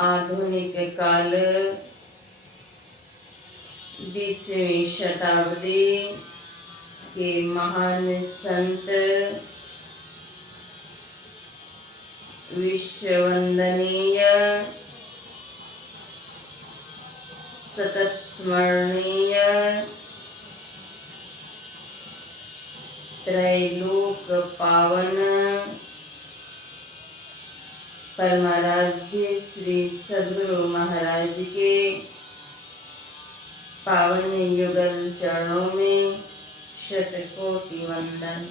आधुनिक काल 20वीं शताब्दी के महान संत विश्ववंदनीय सतत स्मरणीय त्रैलोक पावन परमाराध्य श्री सद्गुरु महाराज के पावन युगल चरणों में शतकोटि वंदन।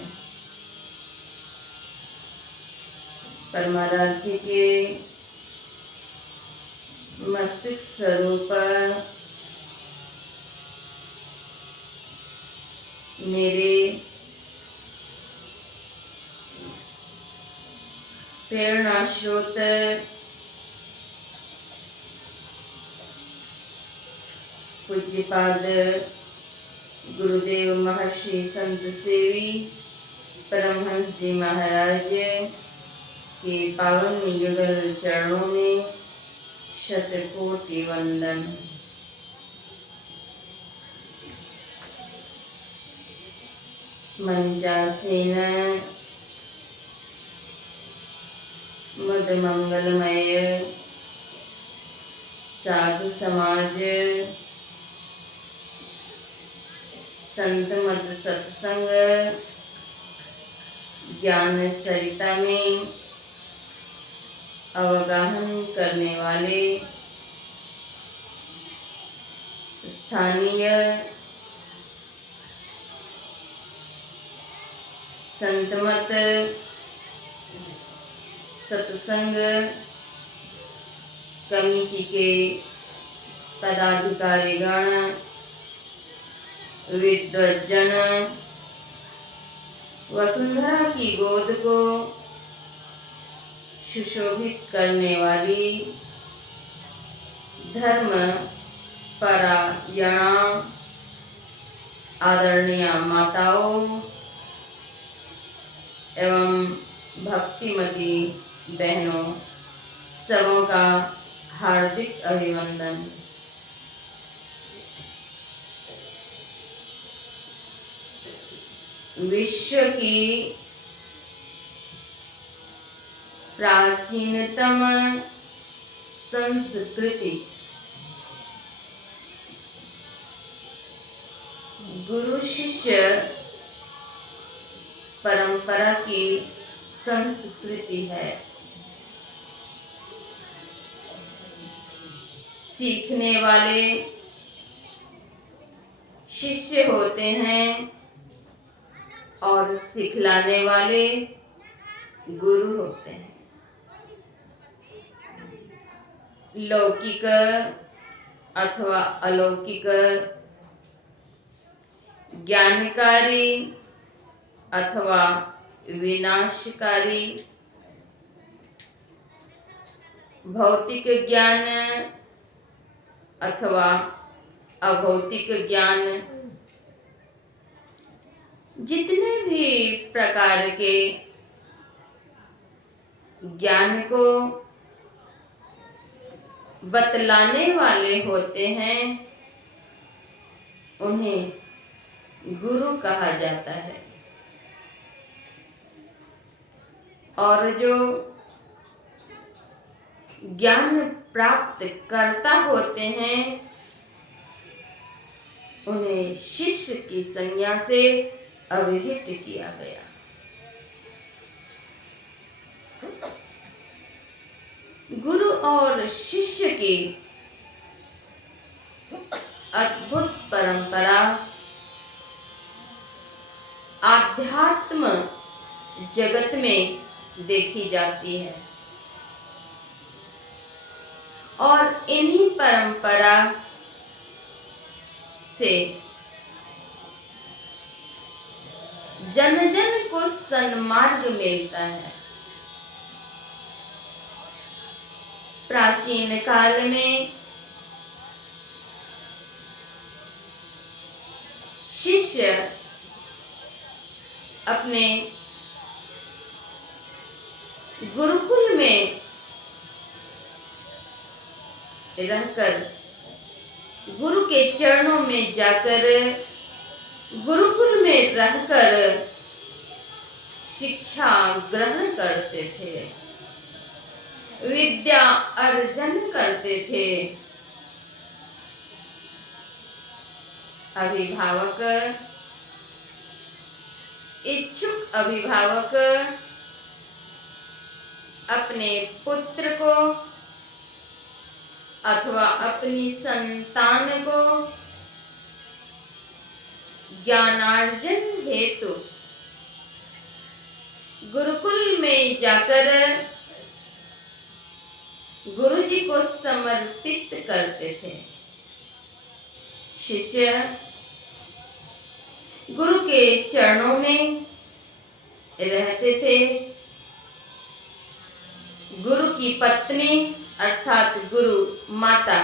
परमाराध्य के मस्तिष्क स्वरूप मेरे प्रेरणा स्रोत पूज्यपाद गुरुदेव महर्षि संत सेवी परमहंस जी महाराज के पावन युगल चरणों में शतकोटि वंदन। मंचासीन मद मंगलमय साधु समाज संत मत सत्संग ज्ञान सरिता में अवगाहन करने वाले स्थानीय संतमत सत्संग कमेटी के पदाधिकारीगण, विद्वज्जन, वसुंधरा की गोद को सुशोभित करने वाली धर्म परायणा आदरणीय माताओं एवं भक्तिमती बहनों, सबों का हार्दिक अभिनंदन। विश्व की प्राचीनतम संस्कृति गुरु शिष्य परंपरा की संस्कृति है। सीखने वाले शिष्य होते हैं और सिखलाने वाले गुरु होते हैं। लौकिक अथवा अलौकिक, ज्ञानकारी अथवा विनाशकारी, भौतिक ज्ञान अथवा अभौतिक ज्ञान, जितने भी प्रकार के ज्ञान को बतलाने वाले होते हैं, उन्हें गुरु कहा जाता है। और जो ज्ञान प्राप्त करता होते हैं, उन्हें शिष्य की संज्ञा से अभिहित किया गया। गुरु और शिष्य की अद्भुत परंपरा आध्यात्म जगत में देखी जाती है और इन्हीं परंपरा से जन जन को सन्मार्ग मिलता है। प्राचीन काल में शिष्य अपने गुरुकुल में रहकर, गुरु के चरणों में जाकर, गुरुकुल में रहकर शिक्षा ग्रहण करते थे, विद्या अर्जन करते थे। अभिभावक, इच्छुक अभिभावक अपने पुत्र को अथवा अपनी संतान को ज्ञानार्जन हेतु गुरुकुल में जाकर गुरुजी को समर्पित करते थे। शिष्य गुरु के चरणों में रहते थे। गुरु की पत्नी अर्थात गुरु माता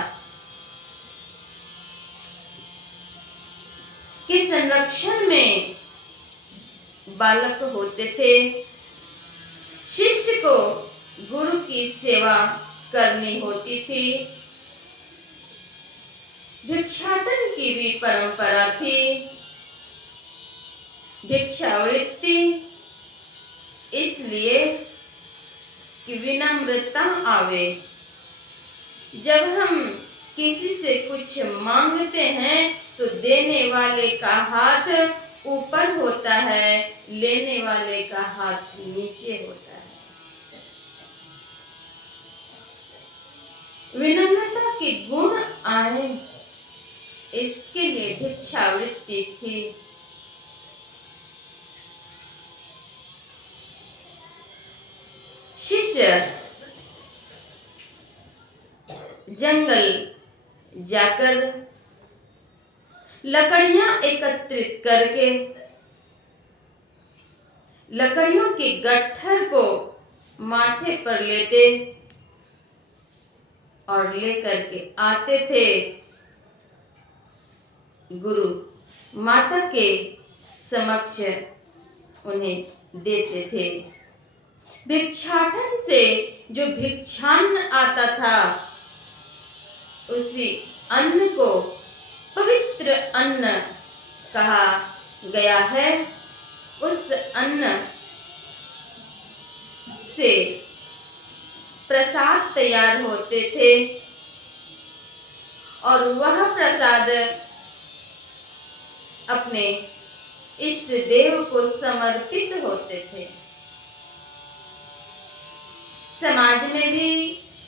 के संरक्षण में बालक होते थे, शिष्य को गुरु की सेवा करनी होती थी। भिक्षाटन की भी परंपरा थी। भिक्षावृत्ति इसलिए कि विनम्रता आवे। जब हम किसी से कुछ मांगते हैं तो देने वाले का हाथ ऊपर होता है, लेने वाले का हाथ नीचे होता है। विनम्रता के गुण आए, इसके लिए भिक्षावृत्ति थी। शिष्य जंगल जाकर लकड़ियां एकत्रित करके लकड़ियों के गट्ठर को माथे पर लेते और लेकर के आते थे। गुरु माता के समक्ष उन्हें देते थे। भिक्षाटन से जो भिक्षान्न आता था, उसी अन्न को पवित्र अन्न कहा गया है। उस अन्न से प्रसाद तैयार होते थे और वह प्रसाद अपने इष्ट देव को समर्पित होते थे। समाज में भी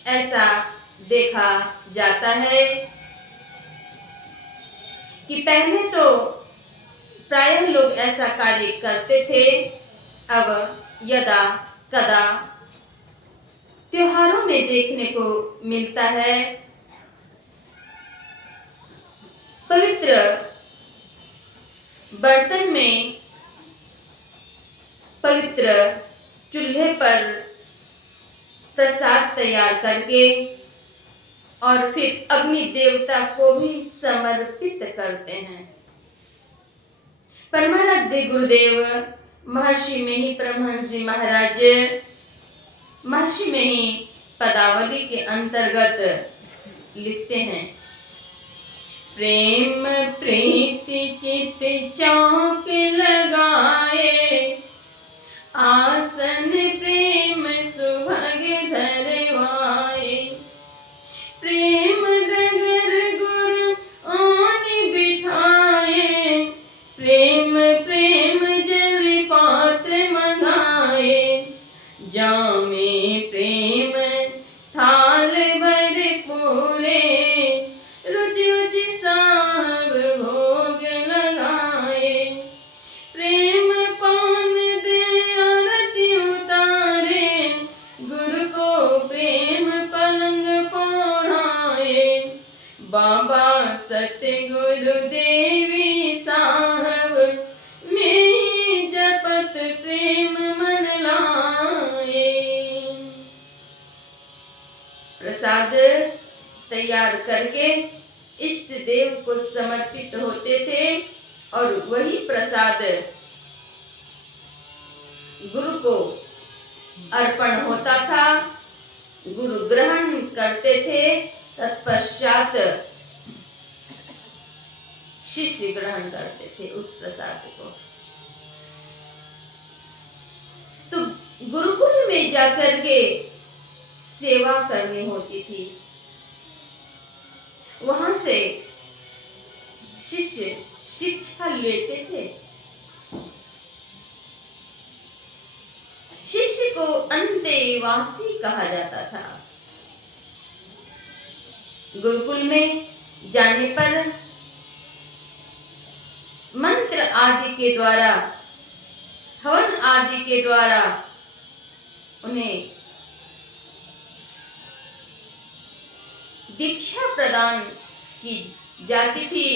ऐसा देखा जाता है कि पहले तो प्राय लोग ऐसा कार्य करते थे। अब यदा कदा त्योहारों में देखने को मिलता है। पवित्र बर्तन में पवित्र चूल्हे पर प्रसाद तैयार करके और फिर अग्नि देवता को भी समर्पित करते हैं। परमाराध्य गुरुदेव महर्षि मेही परमहंस जी महाराज महर्षि मेही पदावली के अंतर्गत लिखते हैं, प्रेम प्रीति चित चौक लगाए, आसन प्रेम सुभग धरवाए, प्रेम डगर गुर आन बिठाए, प्रेम प्रेम जल पात्र मंगाए, जामे प्रेम थाल भर पूरे, रुचि रुचि साहब भोग लगाए, प्रेम पान दे आरती उतारे, गुरु को प्रेम पलंग पौढ़ाए, बाबा सतगुरु देवी साहब में जपत प्रेम मन लाए। प्रसाद तैयार करके इष्ट देव को समर्पित होते थे और वही प्रसाद गुरु को अर्पण होता था। गुरु ग्रहण करते थे, तत्पश्चात शिष्य ग्रहण करते थे उस प्रसाद को। तो गुरुकुल में जाकर के सेवा करनी होती थी। वहां से शिष्य शिक्षा लेते थे। शिष्य को अंतेवासी कहा जाता था। गुरुकुल में जाने पर मंत्र आदि के द्वारा, हवन आदि के द्वारा उन्हें दीक्षा प्रदान की जाती थी।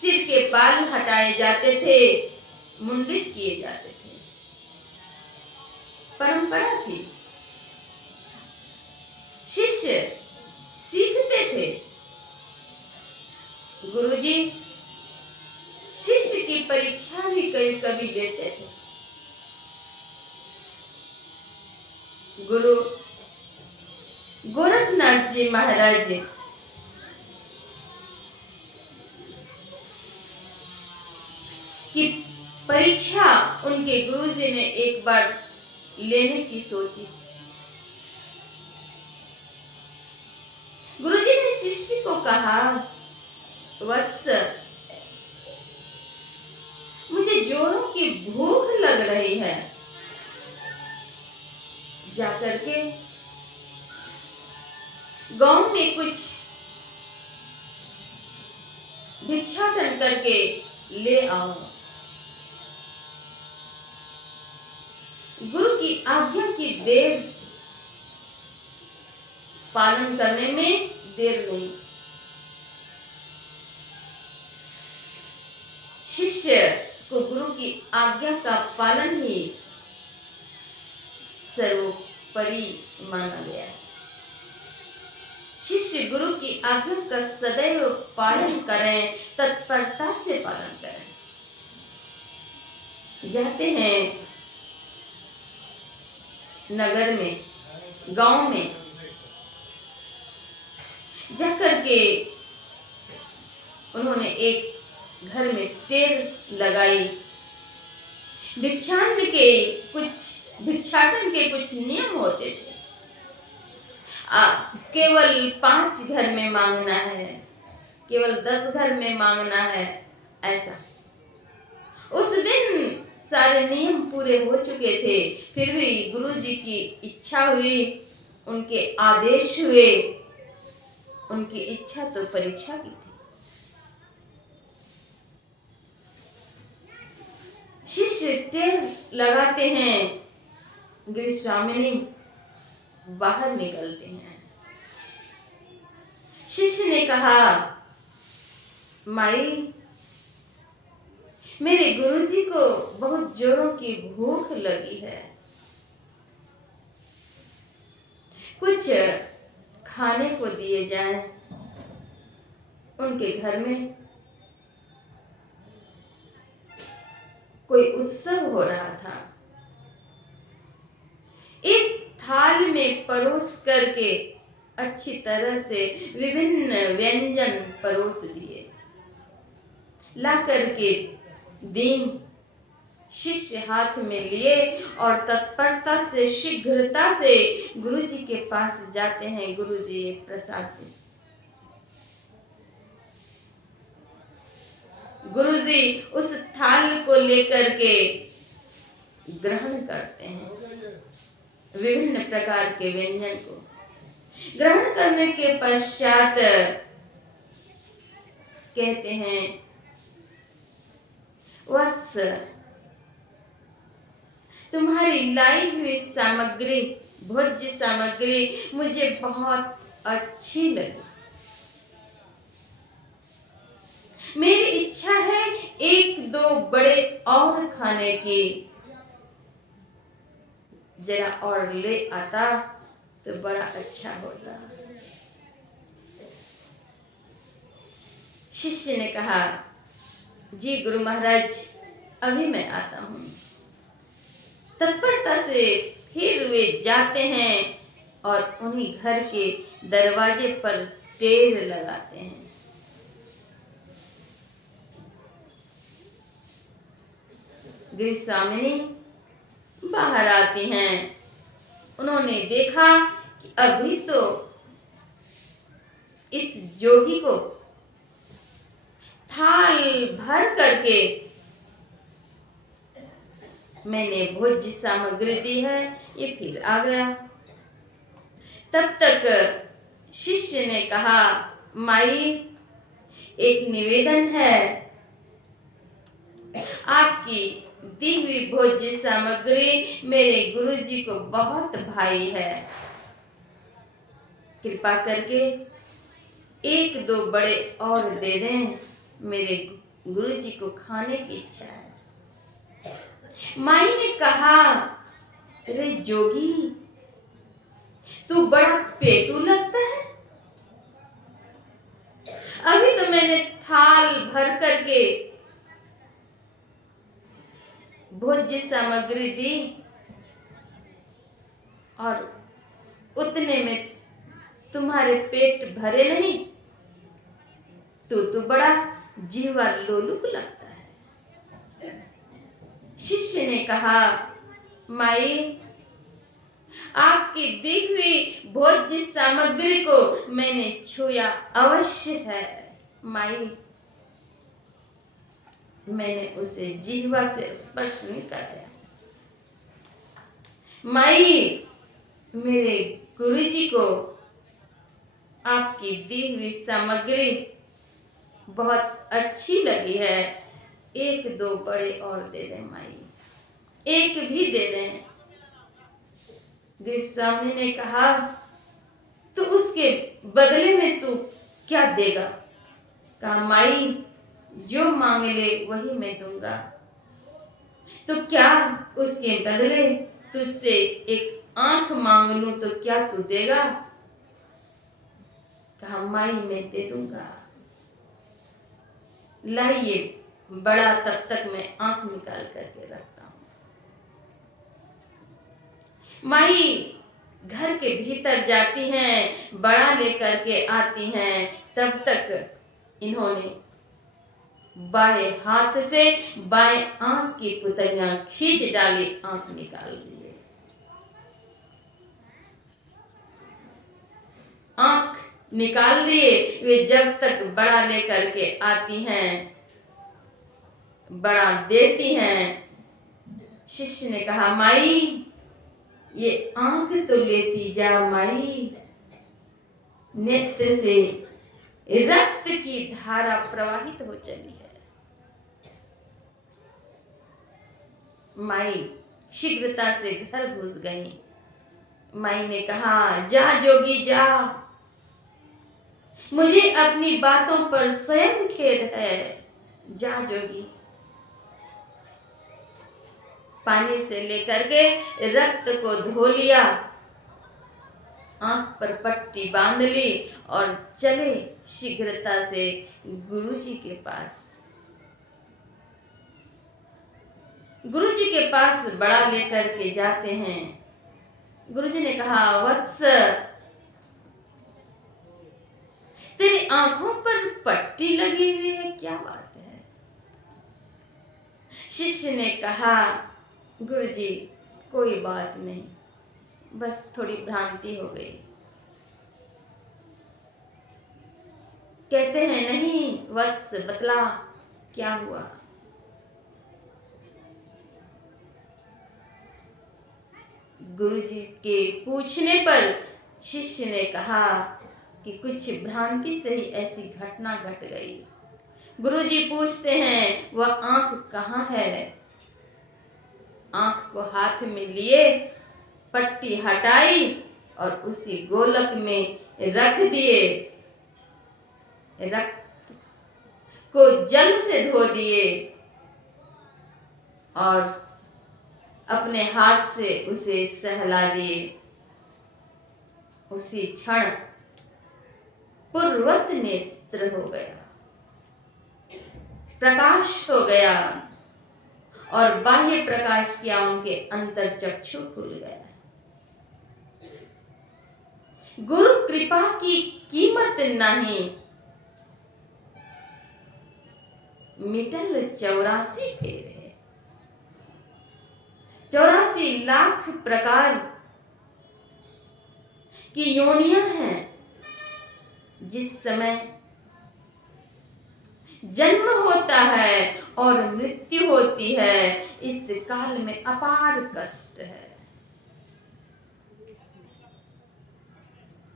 सिर के बाल हटाए जाते थे, मुंडित किए जाते थे। परंपरा थी। शिष्य सीखते थे। गुरुजी शिष्य की परीक्षा भी कभी कभी लेते थे। गुरु गोरखनाथ जी महाराज की परीक्षा उनके गुरुजी ने एक बार लेने की सोची। गुरुजी ने शिष्य को कहा, वत्स, मुझे जोरों की भूख लग रही है, जाकर के गांव में कुछ भिक्षाटन करके ले आओ। गुरु की आज्ञा की पालन करने में देर नहीं। शिष्य को गुरु की आज्ञा का पालन ही सर्वोपरि माना गया है। शिष्य गुरु की आज्ञा का सदैव पालन करें, तत्परता से पालन करें। जाते हैं नगर में, गांव में, जाकर के उन्होंने एक घर में टेर लगाई। भिक्षाटन के कुछ नियम होते थे। केवल 5 घर में मांगना है, केवल 10 घर में मांगना है, ऐसा। उस दिन सारे नियम पूरे हो चुके थे, फिर भी गुरुजी की इच्छा हुई, उनके आदेश हुए। उनकी इच्छा तो परीक्षा की थी। शिष्य टेर लगाते हैं, गृहस्वामिनी बाहर निकलते हैं। शिष्य ने कहा, माई, मेरे गुरुजी को बहुत जोरों की भूख लगी है, कुछ खाने को दिए जाए। उनके घर में कोई उत्सव हो रहा था। एक थाल में परोस करके अच्छी तरह से विभिन्न व्यंजन परोस दिए, ला करके दीन। शिष्य हाथ में लिए और तत्परता से, शीघ्रता से गुरुजी के पास जाते हैं। गुरुजी प्रसाद दे। गुरुजी उस थाल को लेकर के ग्रहण करते हैं, विभिन्न प्रकार के व्यंजन को ग्रहण करने के पश्चात कहते हैं, वत्स, तुम्हारी लाई हुई सामग्री, भोज्य सामग्री मुझे बहुत अच्छी लगी। मेरी इच्छा है 1-2 बड़े और खाने की, जरा और ले आता तो बड़ा अच्छा होता। शिष्य ने कहा, जी गुरु महाराज, अभी मैं आता हूँ। तत्परता से फिर वे जाते हैं और उन्हीं घर के दरवाजे पर टेर लगाते हैं। गृहस्वामिनी बाहर आती हैं। उन्होंने देखा कि अभी तो इस जोगी को थाल भर करके मैंने भोज्य सामग्री दी है, ये फिर आ गया। तब तक शिष्य ने कहा, माई, एक निवेदन है, आपकी दी हुई भोज्य सामग्री मेरे गुरुजी को बहुत भाई है, कृपा करके 1-2 बड़े और दे दें, मेरे गुरुजी को खाने की इच्छा है। माई ने कहा, अरे जोगी, तू बड़ा पेटू लगता है। अभी तो मैंने थाल भर करके भोज्य सामग्री दी और उतने में तुम्हारे पेट भरे नहीं, तो बड़ा जीवा लोलुप लगता है। शिष्य ने कहा, माई, आपकी दी हुई भोज्य सामग्री को मैंने छुआ अवश्य है। माई, मैंने उसे जिह्वा से स्पर्श नहीं कराया। माई, मेरे गुरुजी को आपकी दी हुई सामग्री बहुत अच्छी लगी है। एक दो बड़े और दे दें माई, एक भी दे दें। गृहस्वामी ने कहा, तो उसके बदले में तू क्या देगा? कहा, माई, जो मांग ले वही मैं दूंगा। तो क्या उसके बदले तुझसे एक आंख मांग लूं तो क्या तू देगा? कहा, माई, मैं दे दूंगा। लाइए बड़ा, तब तक मैं आंख निकाल करके रखता हूं। माई घर के भीतर जाती हैं, बड़ा लेकर के आती हैं। तब तक इन्होंने बाएं हाथ से बाएं आंख की पुतलियां खींच डाली, आंख निकाल लिए। आंख निकाल दिए। वे जब तक बड़ा लेकर के आती हैं, बड़ा देती हैं। शिष्य ने कहा, माई, ये आंख तो लेती जा माई। नेत्र से रक्त की धारा प्रवाहित हो चली है। माई शीघ्रता से घर घुस गई। माई ने कहा, जा जोगी जा, मुझे अपनी बातों पर स्वयं खेद है। जा जोगी। पानी से लेकर के रक्त को धो लिया, आंख पर पट्टी बांध ली और चले शीघ्रता से गुरुजी के पास। गुरुजी के पास बड़ा लेकर के जाते हैं। गुरुजी ने कहा, वत्स, तेरी आंखों पर पट्टी लगी हुई है, क्या बात है? शिष्य ने कहा, गुरुजी, कोई बात नहीं, बस थोड़ी भ्रांति हो गई। कहते हैं, नहीं वत्स, बतला क्या हुआ? गुरुजी के पूछने पर शिष्य ने कहा कि कुछ भ्रांति से ही ऐसी घटना घट गई। गुरुजी पूछते हैं, वह आंख कहाँ है? आंख को हाथ में लिए, पट्टी हटाई और उसी गोलक में रख दिए। रक्त को जल से धो दिए और अपने हाथ से उसे सहला दिए। उसी क्षण पूर्वत नेत्र हो गया, प्रकाश हो गया और बाह्य प्रकाश किया, उनके अंतर चक्षु खुल गया। गुरु कृपा की कीमत नहीं, मिटल 84 फेरे, 84 लाख प्रकार की योनियां हैं। जिस समय जन्म होता है और मृत्यु होती है, इस काल में अपार कष्ट है,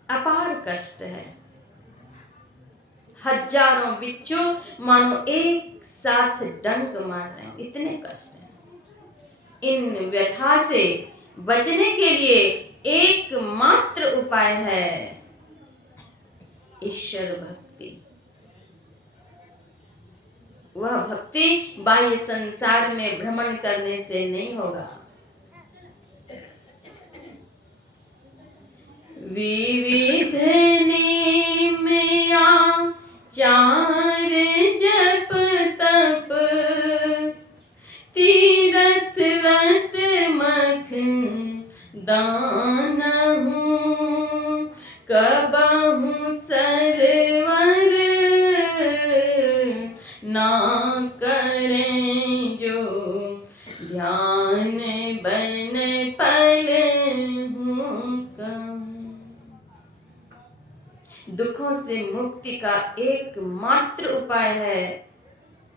अपार कष्ट है। हजारों बिच्छू मानो एक साथ डंक मार रहे हैं, इतने कष्ट हैं। इन व्यथा से बचने के लिए एकमात्र उपाय है ईश्वर भक्ति। वह भक्ति बाह्य संसार में भ्रमण करने से नहीं होगा। विविध नेम आचार जप तप, तीरथ व्रत मख दान करें जो ध्यान बन पल हूँ कम। दुखों से मुक्ति का एकमात्र उपाय है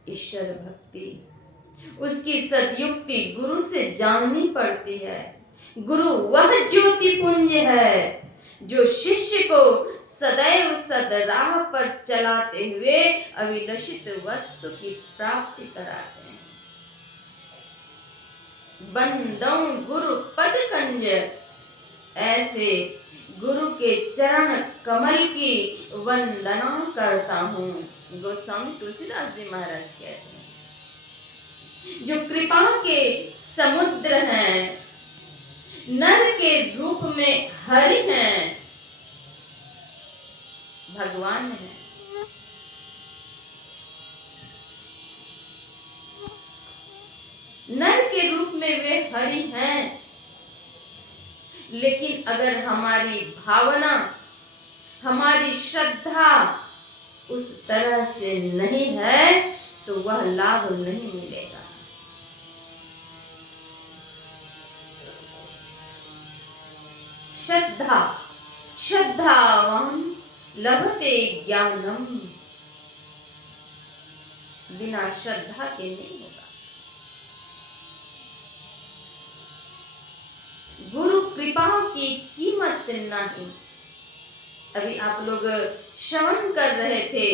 ईश्वर भक्ति। उसकी सदयुक्ति गुरु से जाननी पड़ती है। गुरु वह ज्योति पुंज है जो शिष्य को सदैव सदराह पर चलाते हुए अभिलषित वस्तु की प्राप्ति कराते हैं। बंदों गुरु पद कंज, ऐसे गुरु के चरण कमल की वंदना करता हूँ। गोस्वामी तुलसीदास जी महाराज कहते हैं, जो कृपा के समुद्र हैं, नर के रूप में हरि हैं, भगवान हैं। नर के रूप में वे हरि हैं, लेकिन अगर हमारी भावना, हमारी श्रद्धा उस तरह से नहीं है तो वह लाभ नहीं मिलेगा। श्रद्धावान लभते ज्ञानम, बिना श्रद्धा के नहीं होगा। गुरु कृपा की कीमत नहीं। अभी आप लोग श्रवण कर रहे थे,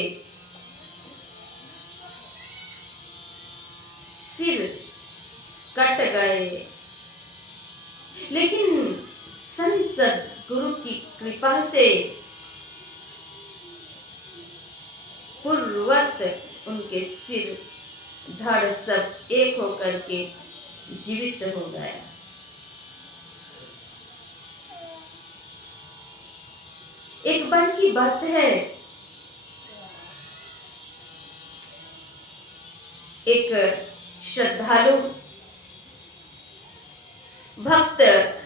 सिर कट गए, लेकिन संसद गुरु की कृपा से पूर्ववत उनके सिर धड़ सब एक होकर के जीवित हो गया। एक बार की बात है, एक श्रद्धालु भक्त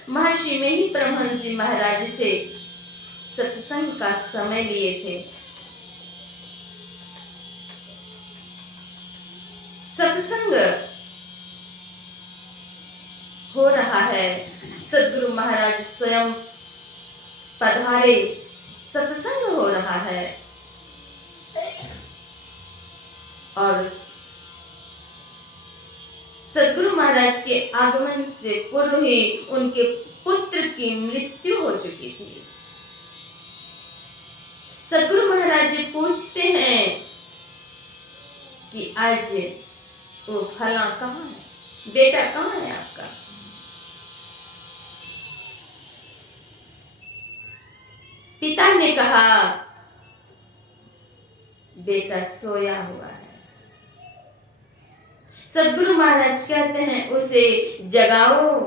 महर्षि मेही परमहंस जी महाराज से सत्संग का समय लिए थे। सत्संग हो रहा है, सद्गुरु महाराज स्वयं पधारे, सत्संग हो रहा है और सद्गुरु महाराज के आगमन से पूर्व ही उनके पुत्र की मृत्यु हो चुकी थी। सद्गुरु महाराज जी पूछते हैं कि आज वो फला कहाँ है, बेटा कहाँ है आपका? पिता ने कहा, बेटा सोया हुआ है। सद्गुरु महाराज कहते हैं, उसे जगाओ।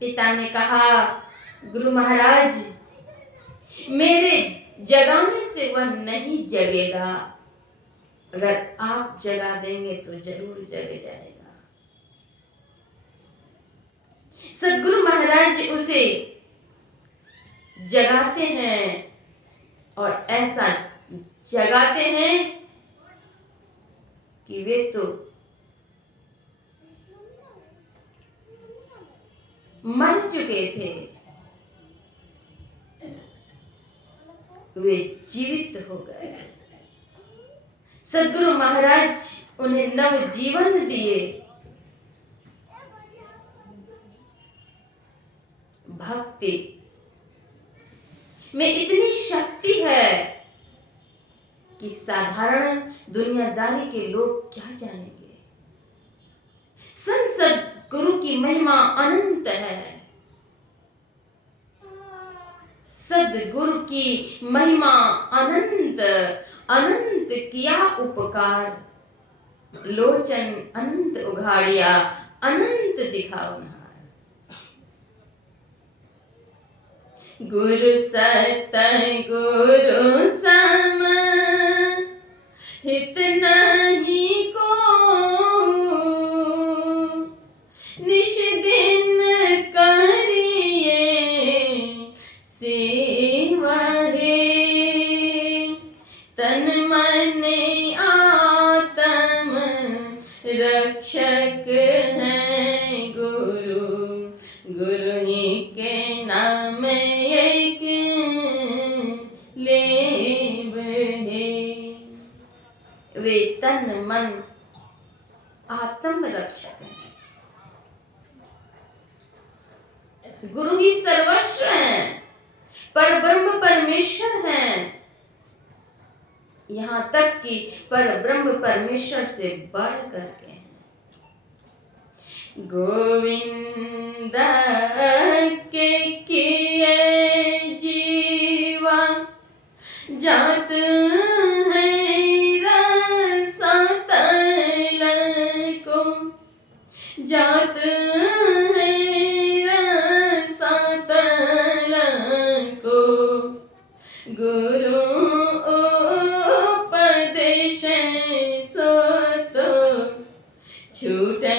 पिता ने कहा, गुरु महाराज, मेरे जगाने से वह नहीं जगेगा, अगर आप जगा देंगे तो जरूर जग जाएगा। सद्गुरु महाराज उसे जगाते हैं और ऐसा जगाते हैं कि वे तो मर चुके थे, वे जीवित हो गए। सद्गुरु महाराज उन्हें नव जीवन दिए। भक्ति में इतनी शक्ति है कि साधारण दुनियादारी के लोग क्या जानेंगे। संसद गुरु की महिमा अनंत है। सदगुरु की महिमा अनंत, अनंत किया उपकार, लोचन अनंत उघाड़िया, अनंत दिखावनहार। गुरु सत गुरु सम हित नहीं को, निश दिन करिए सेवा हे, तन मन रक्षक हैं गुरु, गुरु ही के नाम एक लेब है। वे तन मन आत्म रक्षक हैं। गुरु ही सर्वस्व हैं, पर ब्रह्म परमेश्वर हैं। यहाँ तक कि पर ब्रह्म परमेश्वर से बढ़ करके हैं। गोविंद के किए जीवा जात है रसातल को, जात है रसातल को, गुरु उपदेश सो तो छूटे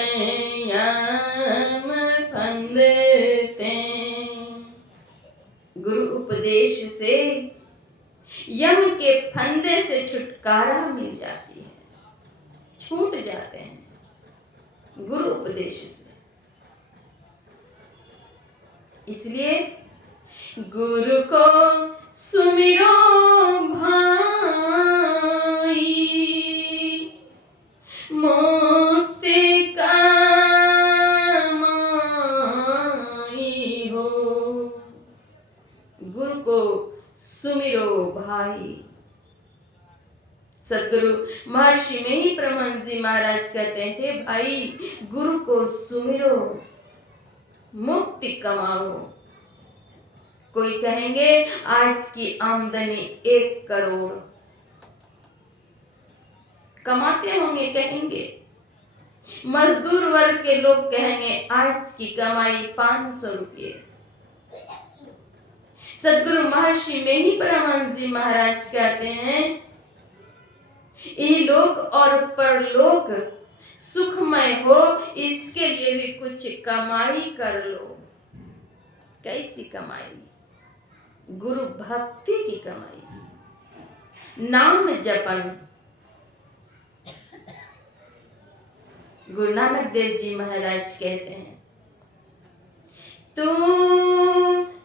यम फंदते। गुरु उपदेश से यम के फंदे से छुटकारा मिल जाती है, छूट जाते हैं गुरु उपदेश से। इसलिए गुरु को सुमिरो भाई, मुक्ति कमाई हो। गुरु को सुमिरो भाई। सदगुरु महर्षि में ही परमहंस जी महाराज कहते हैं, हे भाई गुरु को सुमिरो, मुक्ति कमाओ। कोई कहेंगे आज की आमदनी 1 करोड़, कमाते होंगे कहेंगे। मजदूर वर्ग के लोग कहेंगे आज की कमाई 500 रुपये। सदगुरु महर्षि में ही परमहंस जी महाराज कहते हैं, इहलोक और परलोक सुखमय हो, इसके लिए भी कुछ कमाई कर लो। कैसी कमाई? गुरु भक्ति की कमाई, नाम जपन। गुरु नानक देव जी महाराज कहते हैं, तू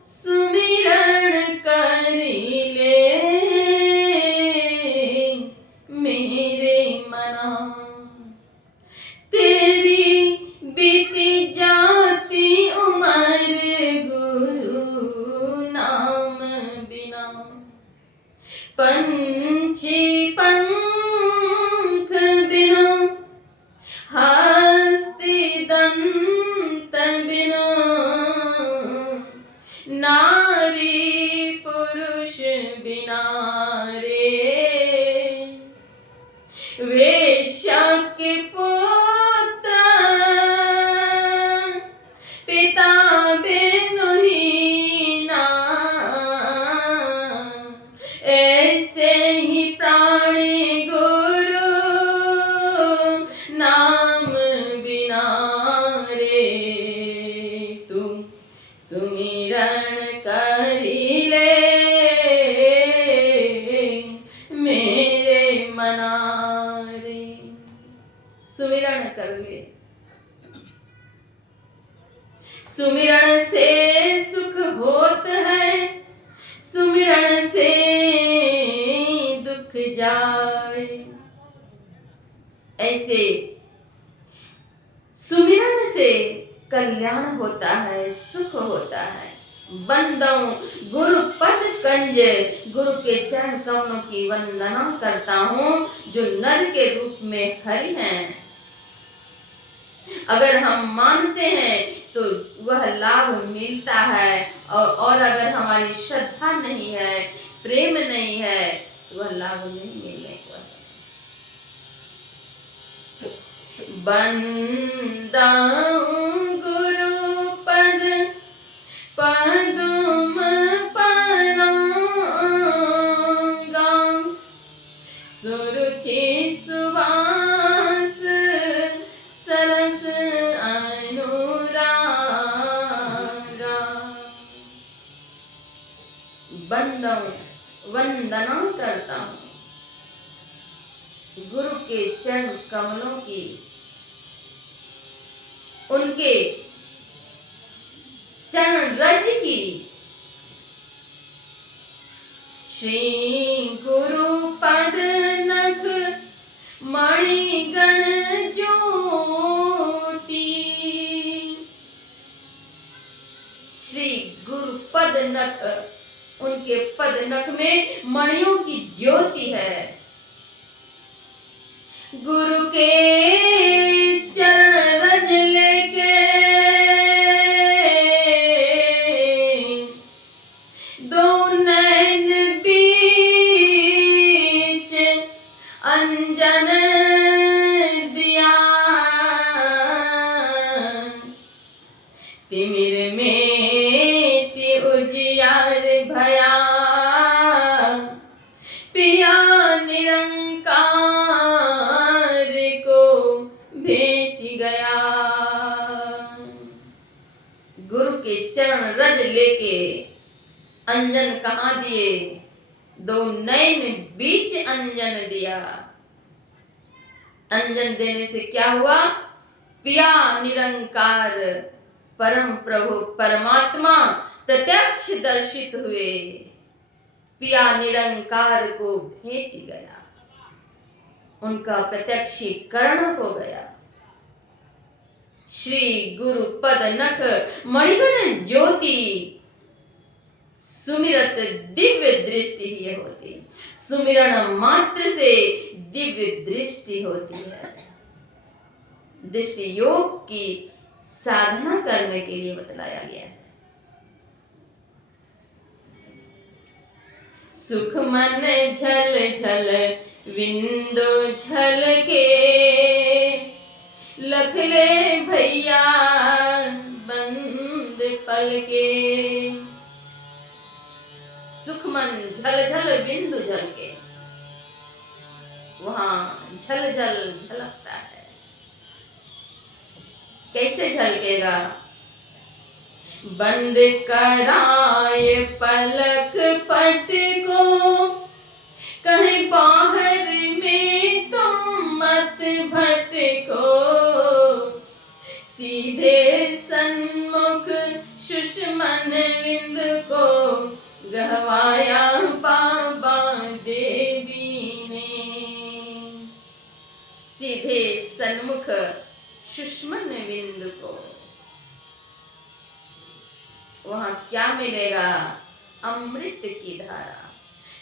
सुमिरन कर ले मेरे मना, तेरी बीती जाती उम्र गुरु नाम बिना। पंछी पंख बिना, हस्ती दंत बिना, नारी पुरुष बिना रे, वेश्या के पुत्र पिता बिनु हीना, ऐसे ही प्राणी गुरु नाम बिना रे। तुम सुमिरन करी ले मेरे मना रे। सुमिरन कर ले। सुमिरन से सुख होत है, सुमिरन से दुख जाए। ऐसे सुमिरन से कल्याण होता है, सुख होता है। बंदों गुरु पद कंज, गुरु के चरण कमलों की वंदना करता हूँ, जो नर के रूप में हरि हैं। अगर हम मानते हैं तो वह लाभ मिलता है, और अगर हमारी श्रद्धा नहीं है, प्रेम नहीं है, तो वह लाभ नहीं मिलने को। बंदा गुरु पद पदुम परांगा, सुरुचि सुवास सरस अनुरागा। बंदा वंदना करता हूँ गुरु के चरण कमलों की, उनके चरण रज की। श्री गुरु पद नख मणिगण ज्योति। श्री गुरु पद नख, उनके पद नख में मणियों की ज्योति है। गुरु के चरण रज लेके दो नैन बीच अंजन दिया। तिमिर में उजियार भया, पिया निरंकार को भेट गया। गुरु के चरण रज लेके अंजन कहाँ दिए? दो नैन बीच अंजन दिया। अंजन देने से क्या हुआ? पिया निरंकार परम प्रभु परमात्मा प्रत्यक्ष दर्शित हुए। पिया निरंकार को भेट गया, उनका प्रत्यक्षीकरण हो गया। श्री गुरु पद नख मणिगण ज्योति। सुमिरत दिव्य दृष्टि ये होती, सुमिरन मात्र से दिव्य दृष्टि होती है। दृष्टि योग की साधना करने के लिए बतलाया गया है। सुख मन झल झल विंदो झल के, लख ले भैया बंद पल के। सुख मन झल झल बिंदु झल के, वहां झल झल झलकता है। कैसे झलकेगा? बंद कराए पलक पट को, कहीं बाहर में तुम मत भटको। सीधे सन्मुख सुषमन विंद को, गहवाया बाबा देवी ने। सीधे सन्मुख सुषमन विंद को, वहां क्या मिलेगा? अमृत की धारा।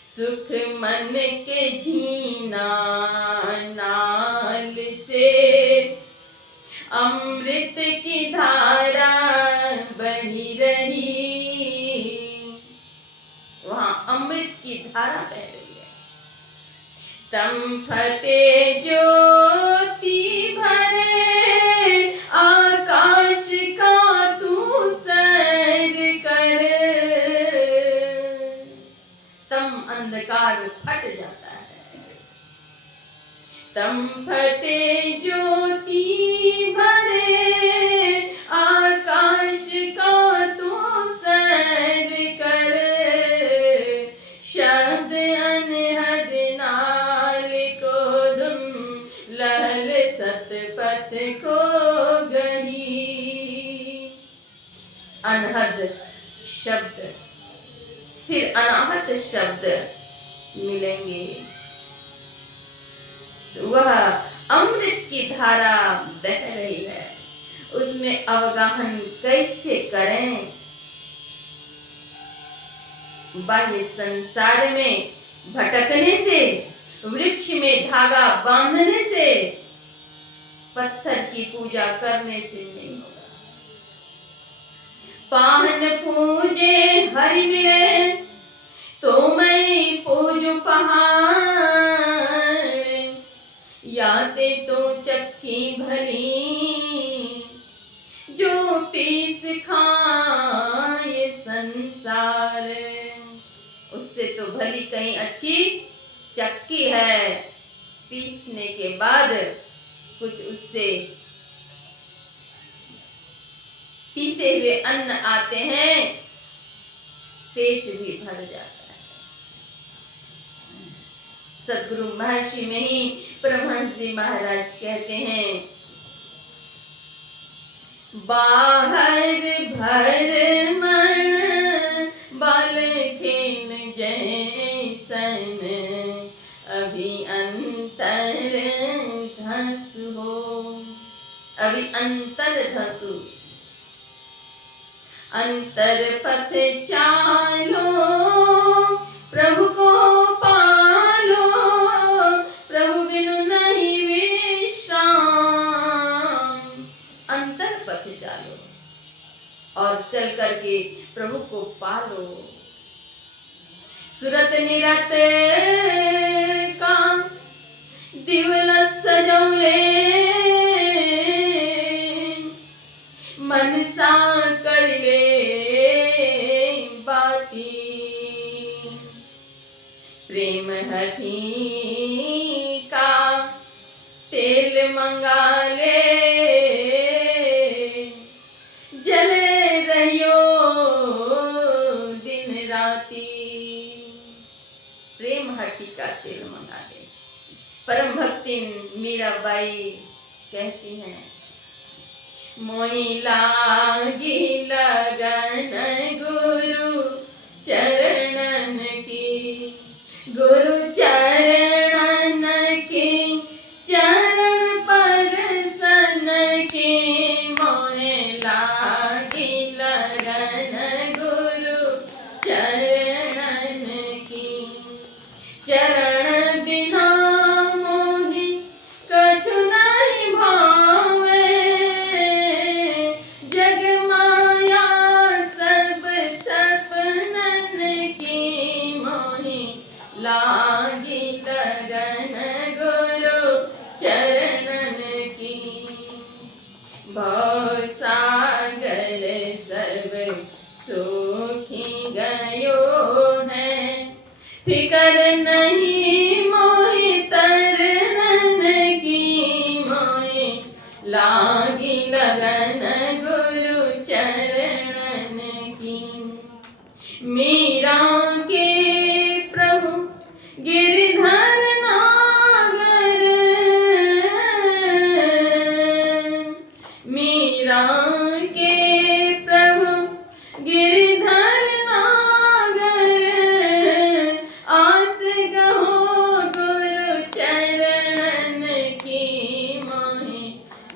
सुख मन के झीना नाल से, अमृत की धारा बही रही। वहां अमृत की धारा बह रही है। तम फटे ज्योति भरे, आकाश का तू सैर कर। तम अंधकार फट जाता है। तम फटे ज्योति भरे, आकाश का तू सैर कर। शब्द अनहद नाल को धुन, लहल सतपथ को गढ़ी। अनहद शब्द, फिर अनाहत शब्द मिलेंगे। वह अमृत की धारा बह रही है, उसमें अवगाहन कैसे करें? बाह्य संसार में भटकने से, वृक्ष में धागा बांधने से, पत्थर की पूजा करने से नहीं होगा। पाहन पूजे हरि मिले, तो मैं पूजू पहाड़। याते तो चक्की भली, जो पीस खाए संसार। उससे तो भली कहीं अच्छी चक्की है, पीसने के बाद कुछ उससे पीसे हुए अन्न आते हैं, पेट भी भर जाता है। सदगुरु महर्षि में ही परमहंस जी महाराज कहते हैं, बाहर भर मन बाल खेल जैसन, अभी अंतर धस हो, अभी अंतर धसु, अंतर पथ चालो, प्रभु को पालो, प्रभु बिनु नहीं विश्राम। अंतर पथ चालो और चल करके प्रभु को पालो। सुरत निरत का दिवल सजौले, मनसा कर ले बाती, प्रेम हठी का तेल मंगा ले, जले रहियो दिन राती। प्रेम हठी का तेल मंगा ले। परम भक्ति मीराबाई कहती हैं, मोई लागी लगन गुरु चरणन की, गुरु चरणन की, चरण परसन की, मोहे लागी लगन गुरु चरणन की। चरण बिना मोहि कछु नहीं भावे, जग माया सब सपनन की, मोहि लागी लगन गुरु चरणन की। भव सागर सर्व सूखी गयो है, फिकर नहीं मोहि तरनन की, मोहि लागी लगन गुरु चरणन की। मीरा के प्रभु गिरधर नागर, मीरा के प्रभु गिरधर नागर, आस गहो गुरु चरणन की, मोहि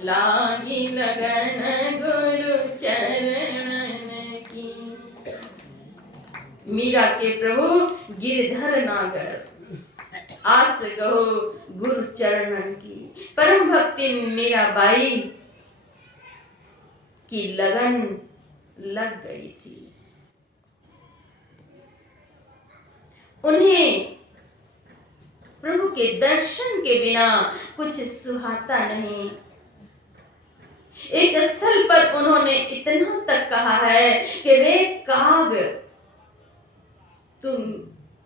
लागी लगन गुरु चरणन की। मीरा के प्रभु गिरधर नागर, आस गहो गुरु चरणन की। परम भक्ति मीराबाई की लगन लग गई थी। उन्हें प्रभु के दर्शन के बिना कुछ सुहाता नहीं। एक स्थल पर उन्होंने इतना तक कहा है कि रे काग, तुम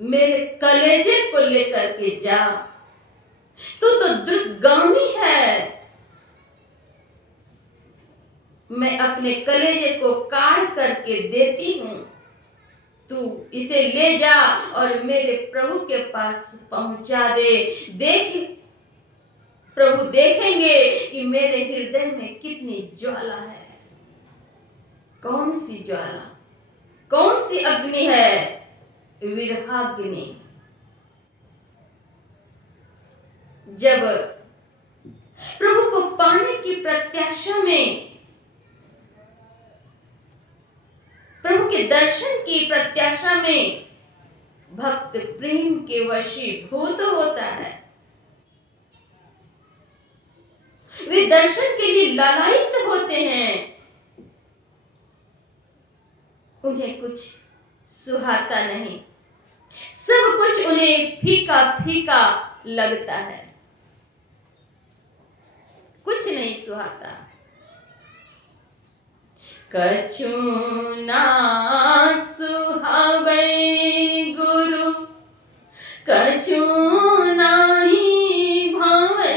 मेरे कलेजे को लेकर के जा, तू तो द्रुतगामी है, मैं अपने कलेजे को काट करके देती हूं, तू इसे ले जा और मेरे प्रभु के पास पहुंचा दे। देख, प्रभु देखेंगे कि मेरे हृदय में कितनी ज्वाला है। कौन सी ज्वाला, कौन सी अग्नि है? विरहाग्नि। जब प्रभु को पाने की प्रत्याशा में, प्रभु के दर्शन की प्रत्याशा में भक्त प्रेम के वशीभूत होता है। वे दर्शन के लिए लालायित होते हैं। उन्हें कुछ सुहाता नहीं, सब कुछ उन्हें फीका फीका लगता है, कुछ नहीं सुहाता। कछु ना सुहावे गुरु, कछु नाही भावे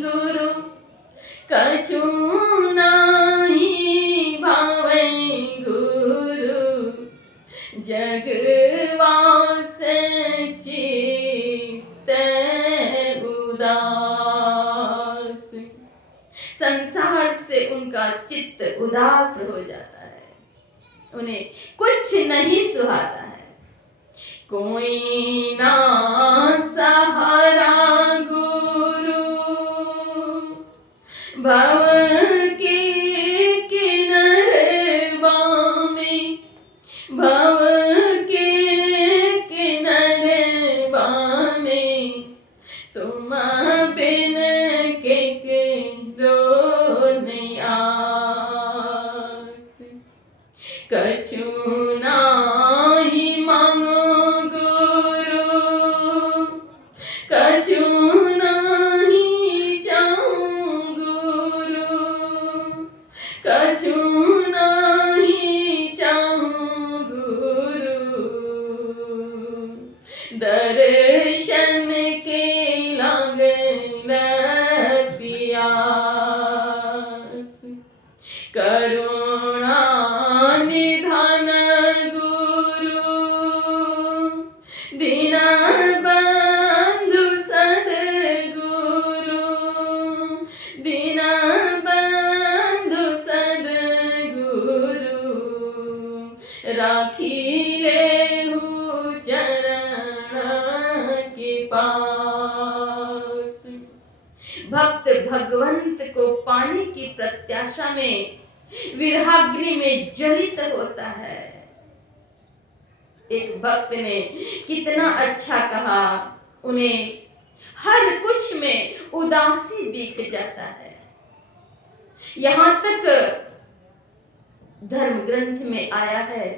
गुरु, कछु नाही भावे गुरु, जगवास चित्त उदास। संसार से उनका चित्त उदास हो जाता है, उन्हें कुछ नहीं सुहाता है। कोई ना सहारा गुरु भव के किनारे बामे, भव के किनारे बामे, तुम बिन के दो नहीं आस। कछु नाही मांगो गुरु, कछु नाही चाहूं गुरु, कछु नाही चाहूं गुरु, दर्शन के लागल प्यास। करुणा निधान गुरु, दीना बंधु सद्गुरु, दीना बंधु सद्गुरु, राखी लेहु चरण के पास। भक्त भगवंत को पाने की प्रत्याशा में विरहाग्नि में जलित होता है। एक भक्त ने कितना अच्छा कहा, उन्हें हर कुछ में उदासी दिख जाता है। यहाँ तक धर्म ग्रंथ में आया है,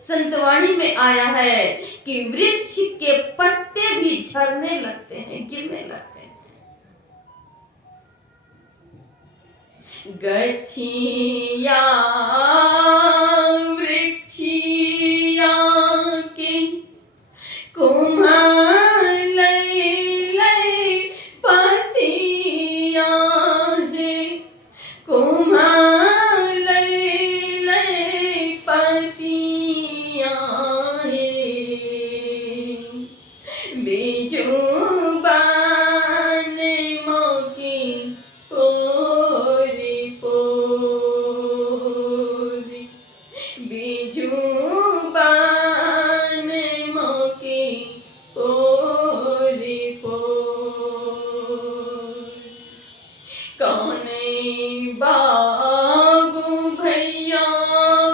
संतवाणी में आया है कि वृक्ष के पत्ते भी झड़ने लगते हैं, गिरने लगते हैं। गछिया वृक्षिया के कुम्हार लई पतिया है, कुम्हार लई पतिया है, बीजू बाने मोकी पोरी पोरी, बीजू बाने मोकी पोरी पोरी। कौने बाबू भैया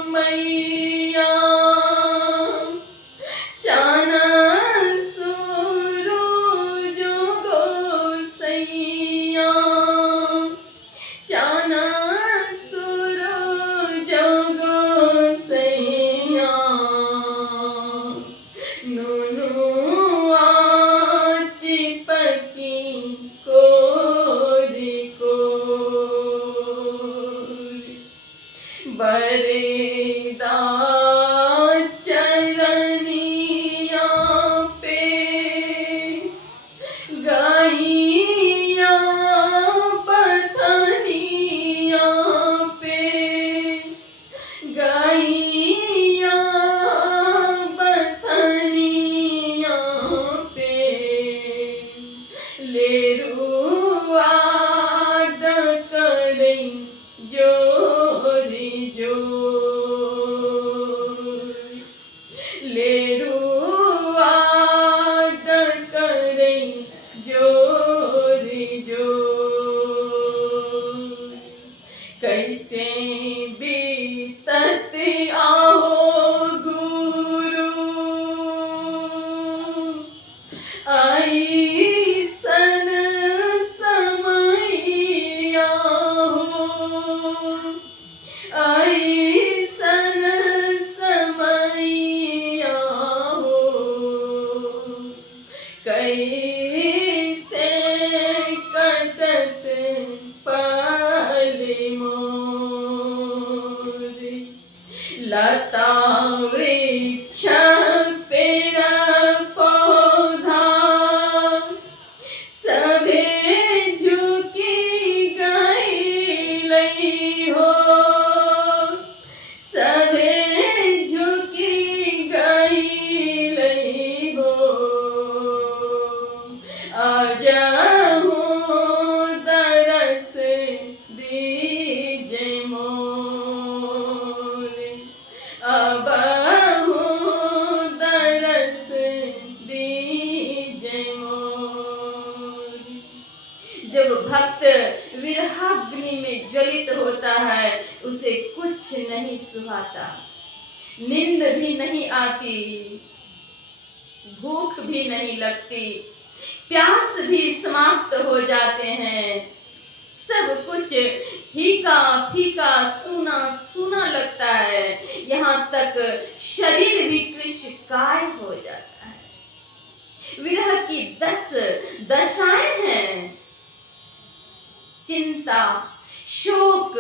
मैया, चाना सूरज गोसैया, चाना सूरज गोसैया, नुनुआ चिपकी कोरी कोरी। विरहाग्नि में ज्वलित होता है, उसे कुछ नहीं सुहाता, नींद भी नहीं आती, भूख भी नहीं लगती, प्यास भी समाप्त हो जाते हैं, सब कुछ फीका फीका सूना सूना लगता है, यहाँ तक शरीर भी कृशकाय हो जाता है। विरह की 10 दशाएं हैं, चिंता, शोक,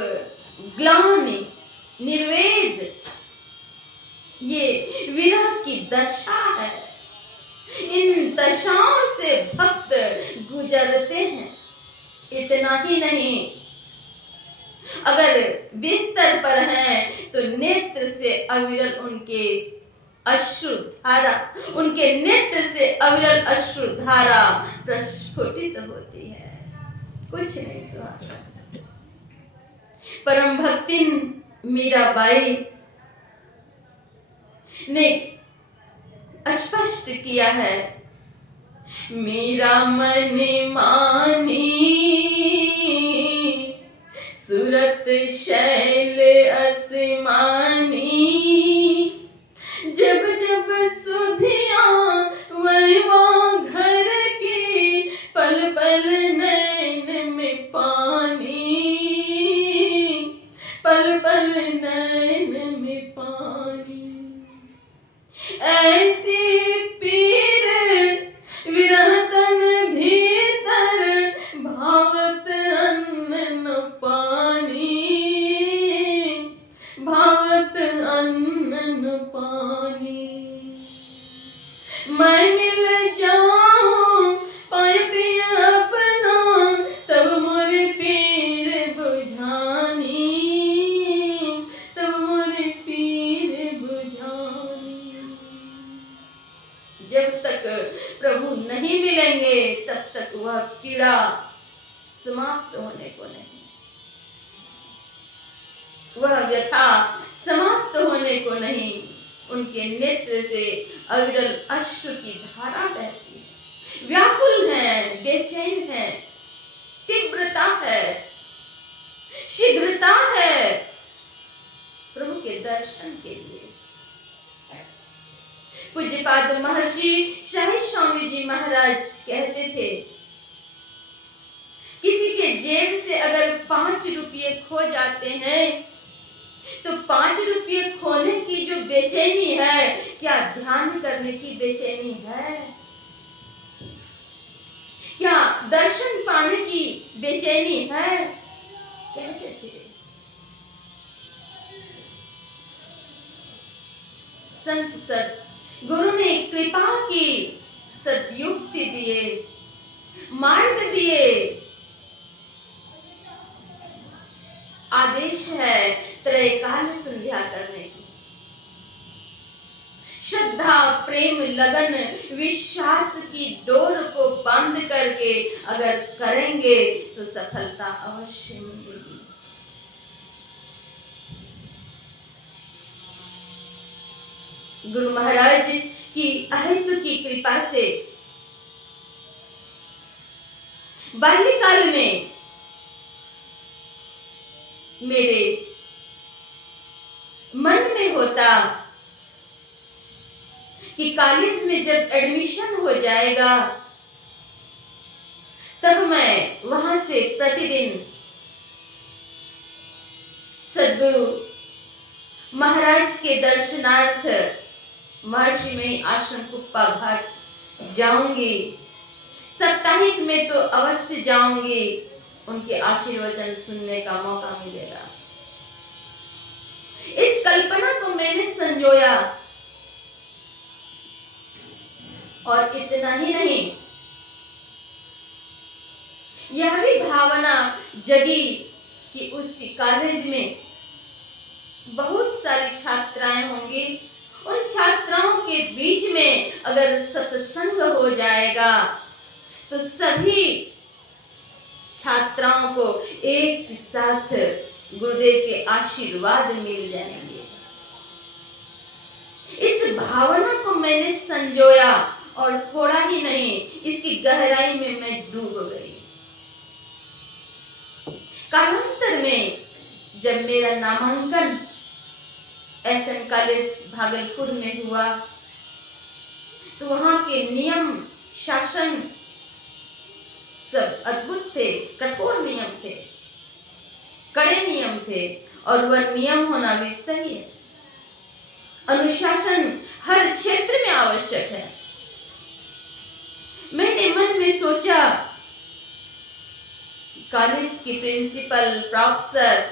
ग्लानि, निर्वेद, ये विरह की दशा है। इन दशाओं से भक्त गुजरते हैं। इतना ही नहीं, अगर बिस्तर पर हैं तो नेत्र से अविरल उनके अश्रुधारा, उनके नेत्र से अविरल अश्रुधारा प्रस्फुटित होती है, कुछ नहीं सुहाता। परम भक्तिन मीराबाई ने स्पष्ट किया है, मेरा मन मानी सूरत शैल आसमानी, जब जब सुधिया वैवा घर की, पल पल नैन में पानी, पल पल नैन में पानी। ऐसी पीर विरह तन भीतर, भावत अन्न न पानी, भावत अन्न न पानी। मैं मिल जाऊं पाए पिया अपना, तब मोर पीर बुझानी, तब मोर पीर बुझानी। जब तक प्रभु नहीं मिलेंगे तब तक वह पीड़ा समाप्त होने को नहीं, वह व्यथा समाप्त होने को नहीं। उनके नेत्र से अविरल अश्रु की धारा बहती है, व्याकुल है, बेचैन है, तीव्रता है, शीघ्रता है प्रभु के दर्शन के लिए। पूज्यपाद महर्षि शाही स्वामी जी महाराज कहते थे, किसी के जेब से अगर 5 रुपये खो जाते हैं तो 5 रुपये खोने की जो बेचैनी है, क्या ध्यान करने की बेचैनी है? क्या दर्शन पाने की बेचैनी है? कहते थे। संत सत गुरु ने कृपा की, सद्युक्ति दिए, मार्ग दिए, आदेश है त्रैकाल संध्या करने की। श्रद्धा, प्रेम, लगन, विश्वास की डोर को बांध करके अगर करेंगे तो सफलता अवश्य मिलेगी। गुरु महाराज की अहेतु की कृपा से बाल्यकाल में मेरे मन में होता कि कॉलेज में जब एडमिशन हो जाएगा तब मैं वहां से प्रतिदिन सद्गुरु महाराज के दर्शनार्थ महर्षि में आश्रम कुप्पा घाट जाऊंगी। साप्ताहिक में तो अवश्य जाऊंगी, उनके आशीर्वचन सुनने का मौका मिलेगा। इस कल्पना को मैंने संजोया और इतना ही नहीं, यह भी भावना जगी कि उस कॉलेज में बहुत सारी छात्राएं होंगी, उन छात्राओं के बीच में अगर सत्संग हो जाएगा तो सभी छात्राओं को एक साथ गुरुदेव के आशीर्वाद मिल जाएंगे। इस भावना को मैंने संजोया और थोड़ा ही नहीं, इसकी गहराई में मैं डूब गई। कालांतर में जब मेरा नामांकन एसएन कॉलेज भागलपुर में हुआ तो वहाँ के नियम शासन सब अद्भुत थे, कठोर नियम थे, कड़े नियम थे और वह नियम होना भी सही है। अनुशासन हर क्षेत्र में आवश्यक है। मैंने मन में सोचा कॉलेज की प्रिंसिपल, प्रोफेसर,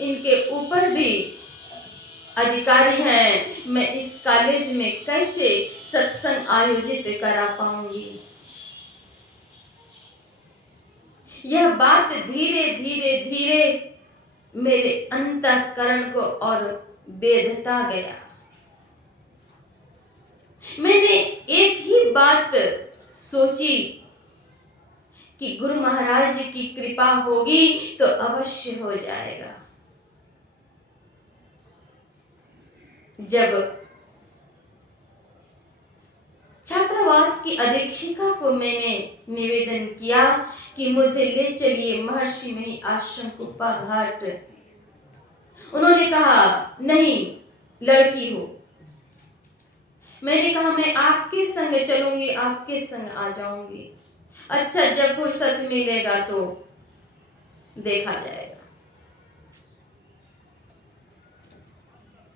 इनके ऊपर भी अधिकारी हैं, मैं इस कॉलेज में कैसे सत्संग आयोजित करा पाऊंगी। यह बात धीरे धीरे धीरे मेरे अंतःकरण को और बेधता गया। मैंने एक ही बात सोची कि गुरु महाराज की कृपा होगी तो अवश्य हो जाएगा। जब छात्रावास की अधीक्षिका को मैंने निवेदन किया कि मुझे ले चलिए महर्षि मही आश्रम कुप्पा घाट, उन्होंने कहा नहीं, लड़की हो। मैंने कहा मैं आपके संग चलूंगी, आपके संग आ जाऊंगी। अच्छा, जब फुर्सत मिलेगा तो देखा जाएगा।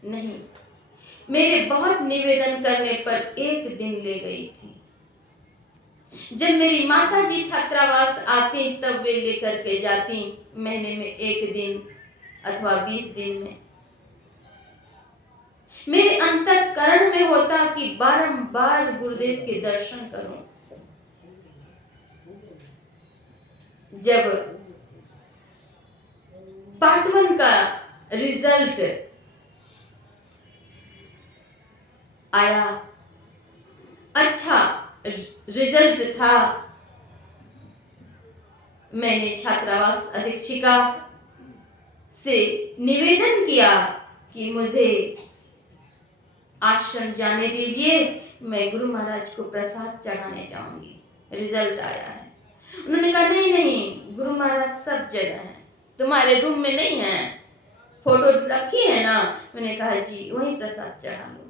नहीं, मेरे बहुत निवेदन करने पर एक दिन ले गई थी। जब मेरी माता जी छात्रावास आती तब वे लेकर के जाती, महीने में एक दिन अथवा 20 दिन में। मेरे अंतःकरण में होता कि बारंबार गुरुदेव के दर्शन करूं। जब पार्ट 1 का रिजल्ट आया, अच्छा रिजल्ट था, मैंने छात्रावास अधीक्षिका से निवेदन किया कि मुझे आश्रम जाने दीजिए, मैं गुरु महाराज को प्रसाद चढ़ाने जाऊंगी। रिजल्ट आया है। उन्होंने कहा नहीं नहीं, गुरु महाराज सब जगह हैं, तुम्हारे रूम में नहीं है, फोटो रखी है ना। मैंने कहा जी, वहीं प्रसाद चढ़ा लो,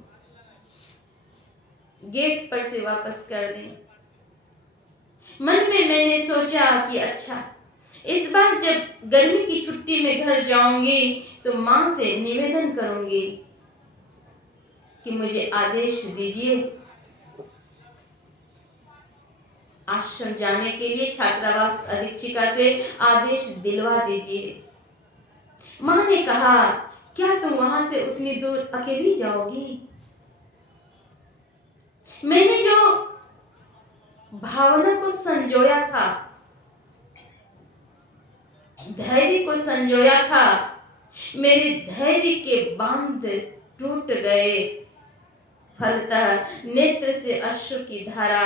गेट पर से वापस कर दें। मन में मैंने सोचा कि अच्छा, इस बार जब गर्मी की छुट्टी में घर जाऊंगी तो मां से निवेदन करूंगी कि मुझे आदेश दीजिए आश्रम जाने के लिए, छात्रावास अधीक्षिका से आदेश दिलवा दीजिए। मां ने कहा क्या तुम वहां से उतनी दूर अकेली जाओगी? मैंने जो भावना को संजोया था, धैर्य को संजोया था, मेरे धैर्य के बांध टूट गए। फलतः नेत्र से अश्रु की धारा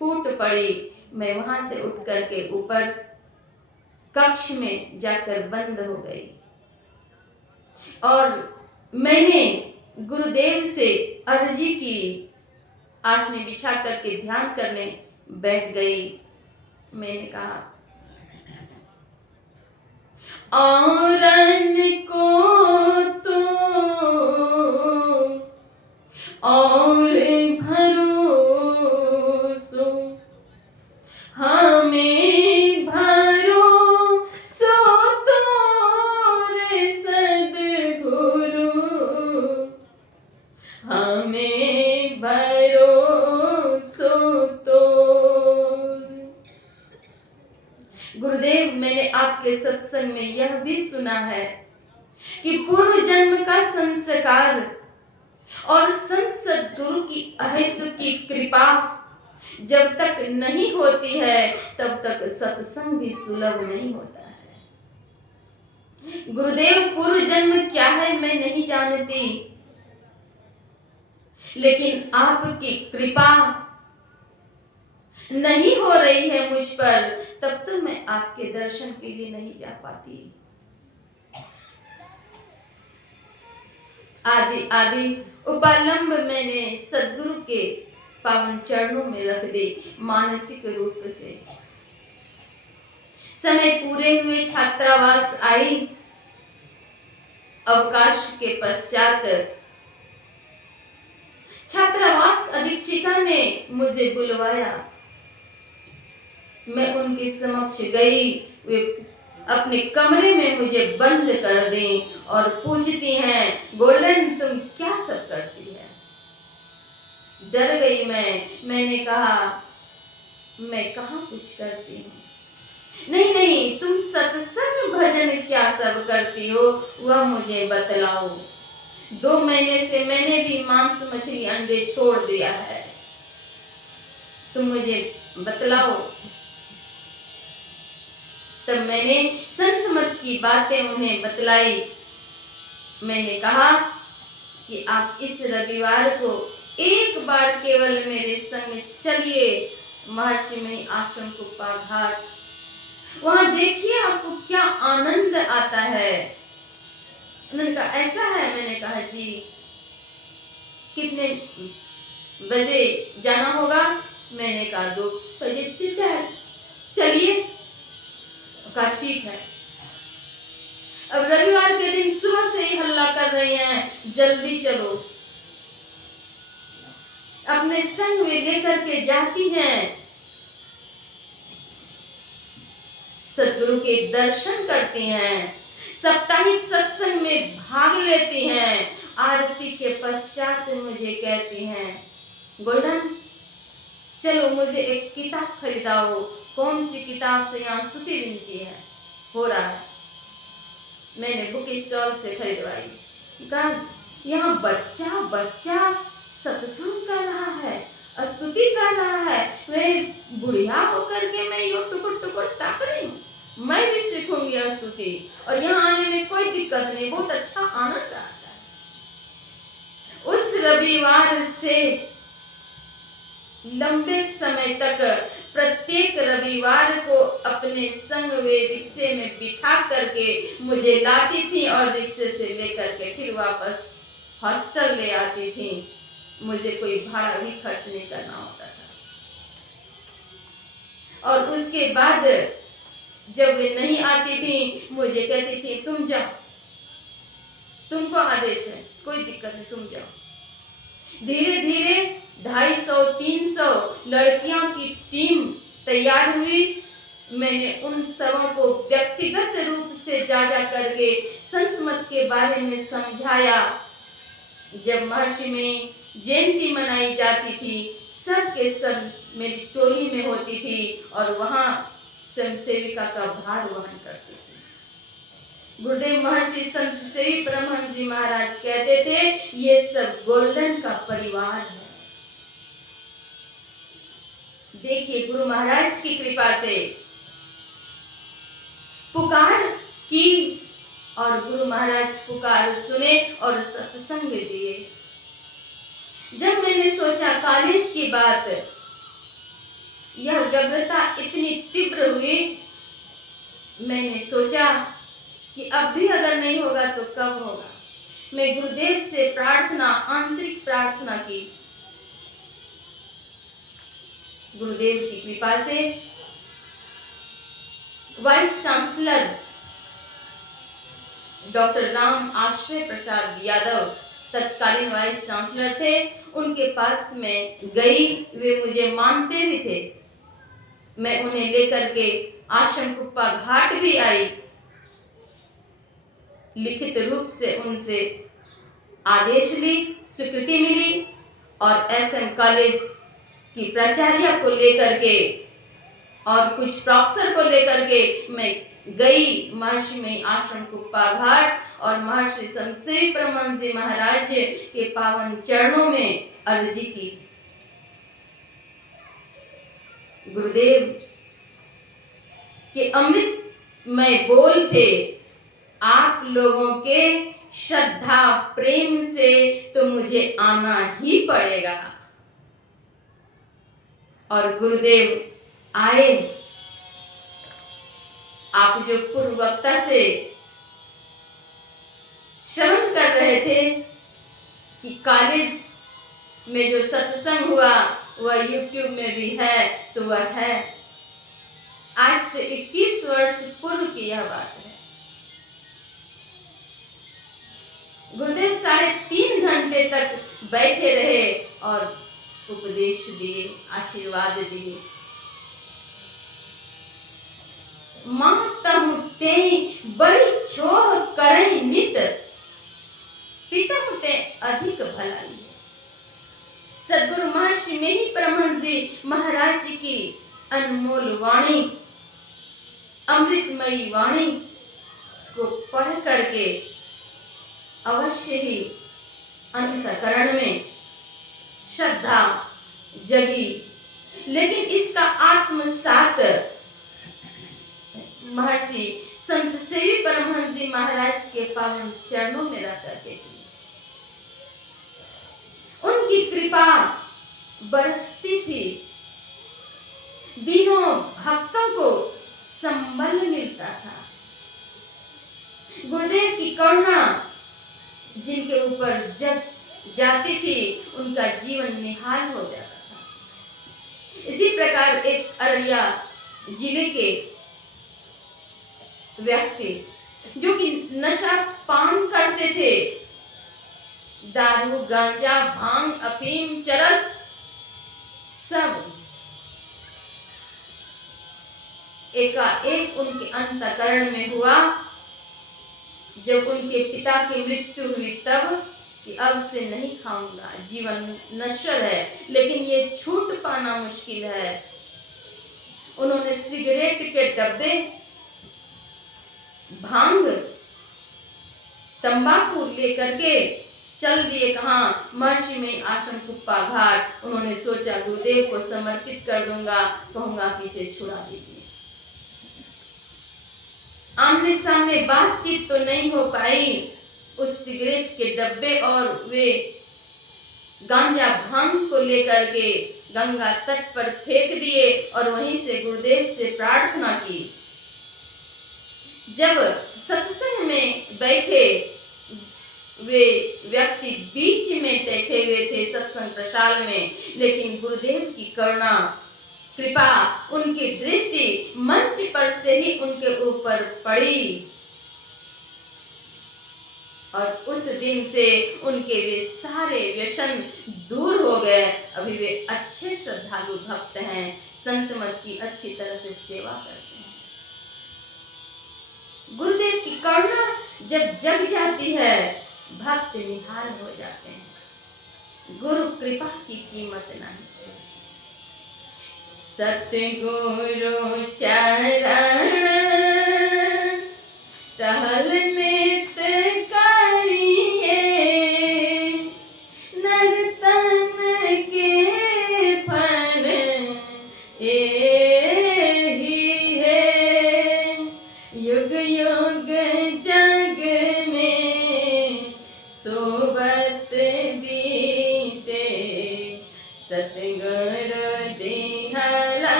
फूट पड़ी। मैं वहां से उठ करके ऊपर कक्ष में जाकर बंद हो गई और मैंने गुरुदेव से अर्जी की। आसनी बिछा करके ध्यान करने बैठ गई। मैंने कहा औरन को तो और भरोसो, हमें भरोसो तोरे सद्गुरु, हमें भरोसो तो। गुरुदेव, मैंने आपके सत्संग में यह भी सुना है कि पूर्व जन्म का संस्कार और संत सद्गुरु की अहेतु की कृपा जब तक नहीं होती है तब तक सत्संग भी सुलभ नहीं होता है। गुरुदेव, पूर्व जन्म क्या है मैं नहीं जानती, लेकिन आपकी कृपा नहीं हो रही है मुझ पर, तब तो मैं आपके दर्शन के लिए नहीं जा पाती। आदि आदि उपालंब मैंने सद्गुरु के पावन चरणों में रख दी। मानसिक रूप से समय पूरे हुए छात्रावास आई। अवकाश के पश्चात छात्रावास अधीक्षिका ने मुझे बुलवाया। मैं उनके समक्ष गई। वे अपने कमरे में मुझे बंद कर दें और पूछती हैं, गोल्डन तुम क्या सब करती है? डर गई मैंने कहा, मैं कहाँ कुछ करती हूँ। नहीं, तुम सत्संग भजन क्या सब करती हो वह मुझे बतलाओ। 2 महीने से मैंने भी मांस मछली अंडे छोड़ दिया है, तुम मुझे बतलाओ। तब मैंने संत मत की बातें उन्हें बतलाई। मैंने कहा कि आप इस रविवार को एक बार केवल मेरे संग चलिए महर्षि में आश्रम कुप्पा घाट, वहां देखिए आपको क्या आनंद आता है। उन्होंने कहा ऐसा है? मैंने कहा जी। कितने बजे जाना होगा? मैंने कहा 2 बजे से 4। चलिए। कहा ठीक है। अब रविवार के दिन सुबह से ही हल्ला कर रही हैं, जल्दी चलो। अपने संग में लेकर के जाती हैं, सदगुरु के दर्शन करती हैं, साप्ताहिक सत्संग में भाग लेती हैं। आरती के पश्चात मुझे कहती हैं, गोल्डन चलो मुझे एक किताब खरीदाओ। कौन सी किताब? से यहाँ स्तुति विनती है हो रहा है। मैंने बुक स्टॉल से खरीदवाई। कहा यहाँ बच्चा सत्संग कर रहा है, स्तुति कर रहा है, मैं बुढ़िया होकर के मैं यो टुकुर ताक रही हूँ। मैं भी सीखूंगी स्तुति और यहाँ आने में कोई दिक्कत नहीं, बहुत अच्छा आनंद आता है। उस रविवार से लंबे समय तक प्रत्येक रविवार को अपने संग वे रिक्शे में बिठा करके मुझे लाती थी और रिक्शे से लेकर के फिर वापस हॉस्टल ले आती थी। मुझे कोई भाड़ा भी खर्च नहीं करना होता था। और उसके बाद जब वे नहीं आती थी मुझे कहती थी तुम जाओ, तुमको आदेश है, कोई दिक्कत नहीं, तुम जाओ। धीरे धीरे 250-300 लड़कियों की टीम तैयार हुई। मैंने उन सबों को व्यक्तिगत रूप से जा करके संत मत के बारे में समझाया। जब महर्षि में जयंती मनाई जाती थी, सब के सब मेरी टोली में होती थी और वहां स्वयं सेविका का भार वहन करती थी। गुरुदेव महर्षि संत सेवी परमहंस जी महाराज कहते थे, ये सब गोल्डन का परिवार है। देखिए गुरु महाराज की कृपा से पुकार की और गुरु महाराज पुकार सुने और सत्संग दिए। जब मैंने सोचा कॉलेज की बात, यह व्यग्रता इतनी तीव्र हुई, मैंने सोचा कि अब भी अगर नहीं होगा तो कब होगा। मैं गुरुदेव से प्रार्थना, आंतरिक प्रार्थना की। गुरुदेव की कृपा से वाइस चांसलर डॉक्टर राम आश्रय प्रसाद यादव तत्कालीन वाइस चांसलर थे, उनके पास मैं गई। वे मुझे मानते भी थे। मैं उन्हें लेकर के आश्रम कुप्पा घाट भी आई। लिखित रूप से उनसे आदेश ली, स्वीकृति मिली और एसएम कॉलेज की प्राचार्य को लेकर के और कुछ प्रोफेसर को लेकर के मैं गई महर्षि में आश्रम कुप्पा घाट और महर्षि संत सेवी परमहंस जी महाराज के पावन चरणों में अर्जी की। गुरुदेव के अमृतमय बोल थे, आप लोगों के श्रद्धा प्रेम से तो मुझे आना ही पड़ेगा। और गुरुदेव आए। आप जो पूर्व वक्ता से श्रवण कर रहे थे कि कॉलेज में जो सत्संग हुआ वह YouTube में भी है, तो वह है। आज से 21 वर्ष पूर्व की यह बात है। गुरुदेव 3.5 घंटे तक बैठे रहे और उपदेश दिए, आशीर्वाद दिए। मांगता हूँ ते बड़ी छोह करें नित, पिता होते अधिक भलाई। सद्गुरु महर्षि मेरी परमहंस जी महाराज जी की अनमोल वाणी, अमृतमयी वाणी को पढ़ करके अवश्य ही अंतःकरण में श्रद्धा जगी, लेकिन इसका आत्मसात महर्षि संत सेवी परमहंस जी महाराज के पावन चरणों में रह करके उनकी कृपा बरसती थी। दिनों भक्तों को संबल मिलता था। गुरुदेव की करुणा जिनके ऊपर जब जाती थी उनका जीवन निहाल हो जाता था। इसी प्रकार एक अररिया जिले के व्यक्ति जो कि नशा पान करते थे, दारू, गांजा, भांग, अफीम, चरस सब एकाएक उनके अंतःकरण में हुआ। जब उनके पिता की मृत्यु हुई तब कि अब से नहीं खाऊंगा, जीवन नश्वर है, लेकिन ये छूट पाना मुश्किल है। उन्होंने सिगरेट के डब्बे, भांग, तंबाकू लेकर के चल दिए कहाँ? महर्षि में आश्रम कुप्पा घाट। उन्होंने सोचा गुरुदेव को समर्पित कर दूंगा, कहूंगा कि इसे छुड़ा दीजिए। आमने सामने बातचीत तो नहीं हो पाई। उस सिगरेट के डब्बे और वे गांजा भांग को लेकर के गंगा तट पर फेंक दिए और वहीं से गुरुदेव से प्रार्थना की। जब सत्संग में बैठे वे व्यक्ति बीच में बैठे हुए थे सत्संग प्रशाल में, लेकिन गुरुदेव की करुणा कृपा, उनकी दृष्टि मंच पर से ही उनके ऊपर पड़ी और उस दिन से उनके वे सारे व्यसन दूर हो गए। अभी वे अच्छे श्रद्धालु भक्त हैं, संत मत की अच्छी तरह से सेवा करते हैं। गुरुदेव की करुणा जब जग जाती है, भक्त निहाल हो जाते हैं। गुरु कृपा की कीमत नहीं। सतगुरु चरण टहल नित करिए, नरतन के फल एहि है। युग युग जग में सोबत बीते, सतगुरु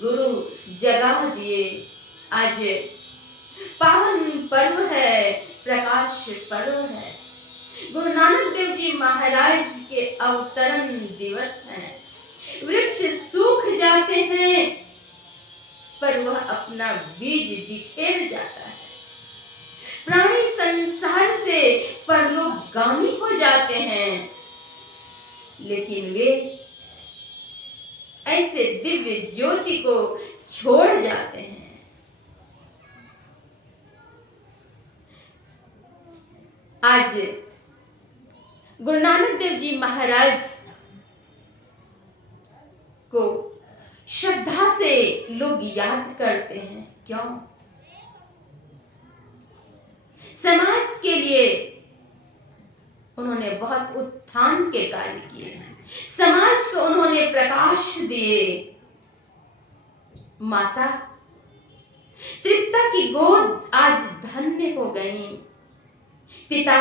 गुरु जगा दिए। आज पावन पर्व है, प्रकाश पर्व है। गुरु नानक देव जी महाराज के अवतरण दिवस है। वृक्ष सूख जाते हैं पर वह अपना बीज बिखेर जाता है। प्राणी संसार से परलोकगामी हो जाते हैं, लेकिन वे ऐसे दिव्य ज्योति को छोड़ जाते हैं। आज गुरु नानक देव जी महाराज को श्रद्धा से लोग याद करते हैं। क्यों? समाज के लिए उन्होंने बहुत उत्थान के कार्य किए हैं। समाज को उन्होंने प्रकाश दिए। माता तृप्ता की गोद आज धन्य हो गई। पिता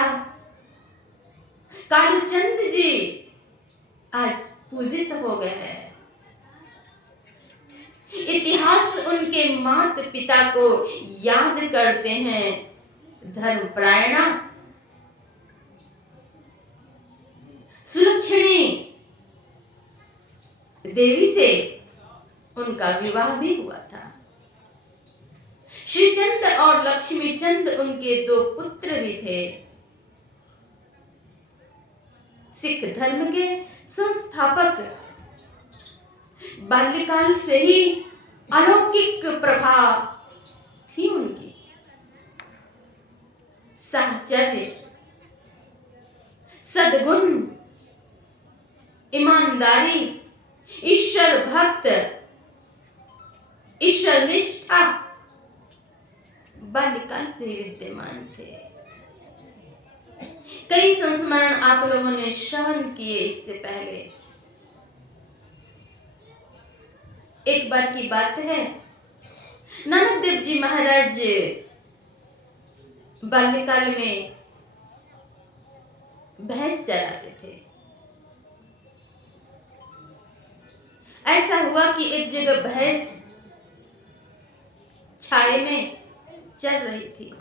कालूचंद जी आज पूजित हो गए। इतिहास उनके माता पिता को याद करते हैं। धर्मपरायणा सुलक्षणी देवी से उनका विवाह भी हुआ था। श्रीचंद और लक्ष्मीचंद उनके 2 पुत्र भी थे। सिख धर्म के संस्थापक बाल्यकाल से ही अलौकिक प्रभाव थी उनकी। साहचर्य, सद्गुण, ईमानदारी, ईश्वर भक्त, ईश्वर निष्ठा बाल्यकाल से विद्यमान थे। कई संस्मरण आप लोगों ने श्रवण किए इससे पहले। एक बार की बात है, नानक देव जी महाराज बाल्यकाल में भैंस चराते थे। ऐसा हुआ कि एक जगह भैंस छाए में चल रही थी।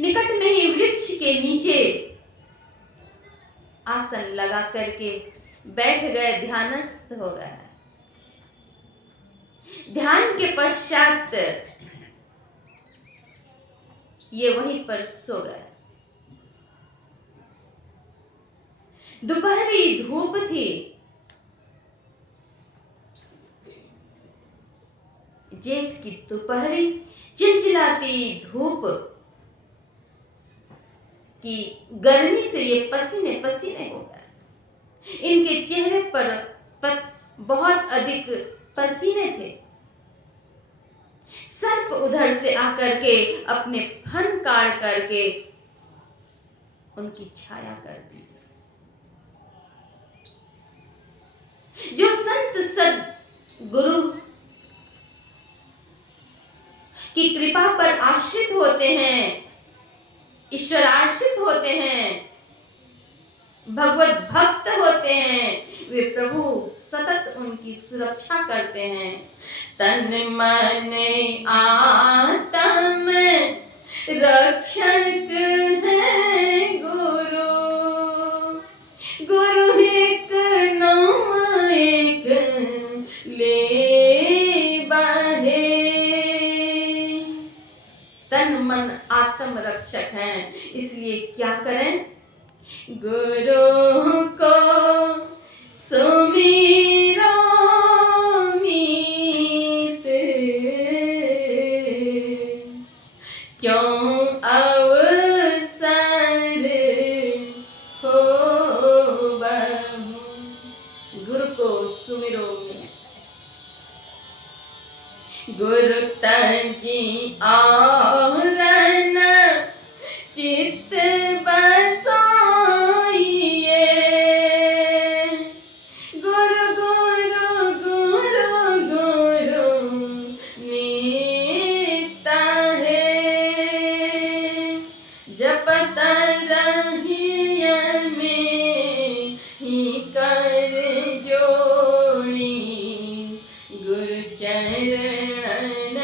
निकट में ही वृक्ष के नीचे आसन लगा करके बैठ गए, ध्यानस्थ हो गए। ध्यान के पश्चात ये वहीं पर सो गए। दोपहरी धूप थी। जेठ की दोपहरी चिलचिलाती धूप की गर्मी से ये पसीने पसीने हो गए। इनके चेहरे पर बहुत अधिक पसीने थे। सर्प उधर से आकर के अपने फन काट करके उनकी छाया कर दी। जो संत सद गुरु की कृपा पर आश्रित होते हैं, ईश्वर आश्रित होते हैं, भगवत भक्त होते हैं, वे प्रभु सतत उनकी सुरक्षा करते हैं। तन मन आत्म रक्षक है गुरु, गुरु एक नाम एक ले बाहे। तन मन आत्म रक्षक हैं, इसलिए क्या करें? गुरु को सुमिरो मीत, क्यों अवसर खोबहु। गुरु को सुमिरो मीत। गुरु तजी आहरण चित्त बसाइए। गुरु गुरु गुरु गुरु नीता है। जपत रहिए में ही कर जोड़ी, गुरु चरण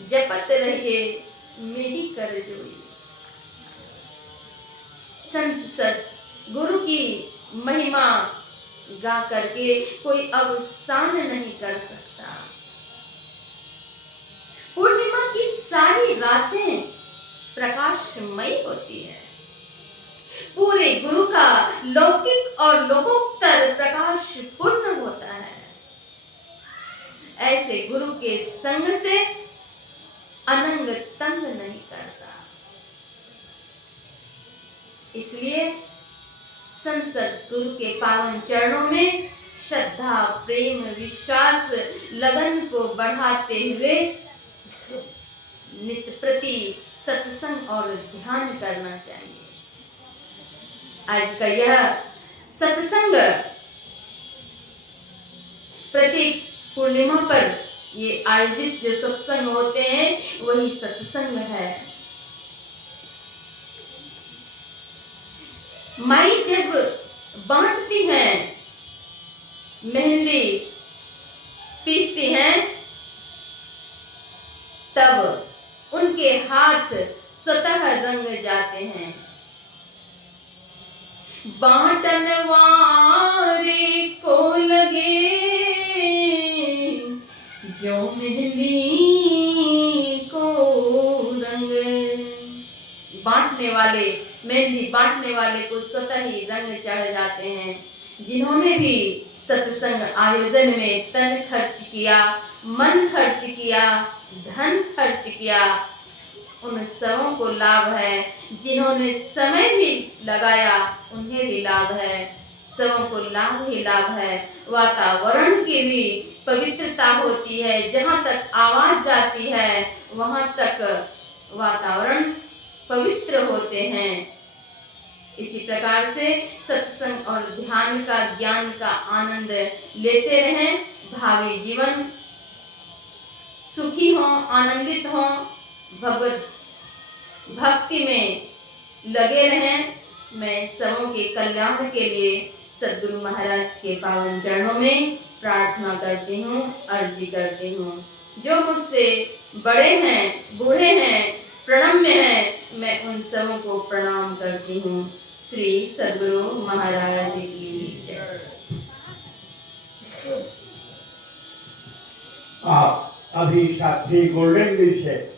जपत रहिए मेरी कर जोड़ी। संत सत गुरु की महिमा गा करके कोई अवसान नहीं कर सकता। पूर्णिमा की सारी रातें प्रकाशमयी होती है। पूरे गुरु का लौकिक और लोकोत्तर प्रकाश पूर्ण होता है। ऐसे गुरु के संग से अनंग तंग नहीं करता। इसलिए संसद गुरु के पावन चरणों में श्रद्धा, प्रेम, विश्वास, लगन को बढ़ाते हुए नित्य प्रति सत्संग और ध्यान करना चाहिए। आज का यह सत्संग प्रत्येक पूर्णिमा पर ये आयोजित जो सत्संग होते हैं वही सत्संग है। माई जब बांटती हैं, मेहंदी पीसती हैं, तब उनके हाथ स्वतः रंग जाते हैं। बांटन वारे को लगे जो मेहंदी को रंग। बांटने वाले, मेहंदी बांटने वाले को स्वतः ही रंग चढ़ जाते हैं। जिन्होंने भी सत्संग आयोजन में तन खर्च किया, मन खर्च किया, धन खर्च किया, उन सबों को लाभ है। जिन्होंने समय भी लगाया उन्हें भी लाभ है। सबों को लाभ ही लाभ है। वातावरण की भी पवित्रता होती है। जहाँ तक आवाज जाती है वहाँ तक वातावरण पवित्र होते हैं। इसी प्रकार से सत्संग और ध्यान का, ज्ञान का आनंद लेते रहें। भावी जीवन सुखी हो, आनंदित हो, भगवत भक्ति में लगे रहें। मैं सबों के कल्याण के लिए सद्गुरु महाराज के पावन चरणों में प्रार्थना करती हूँ, अर्जी करती हूँ। जो मुझसे बड़े हैं, बूढ़े हैं, प्रणम्य हैं, मैं उन सबों को प्रणाम करती हूँ। श्री सद्गुरु महाराज की जय। आप अभी साथी गोल्डन विश है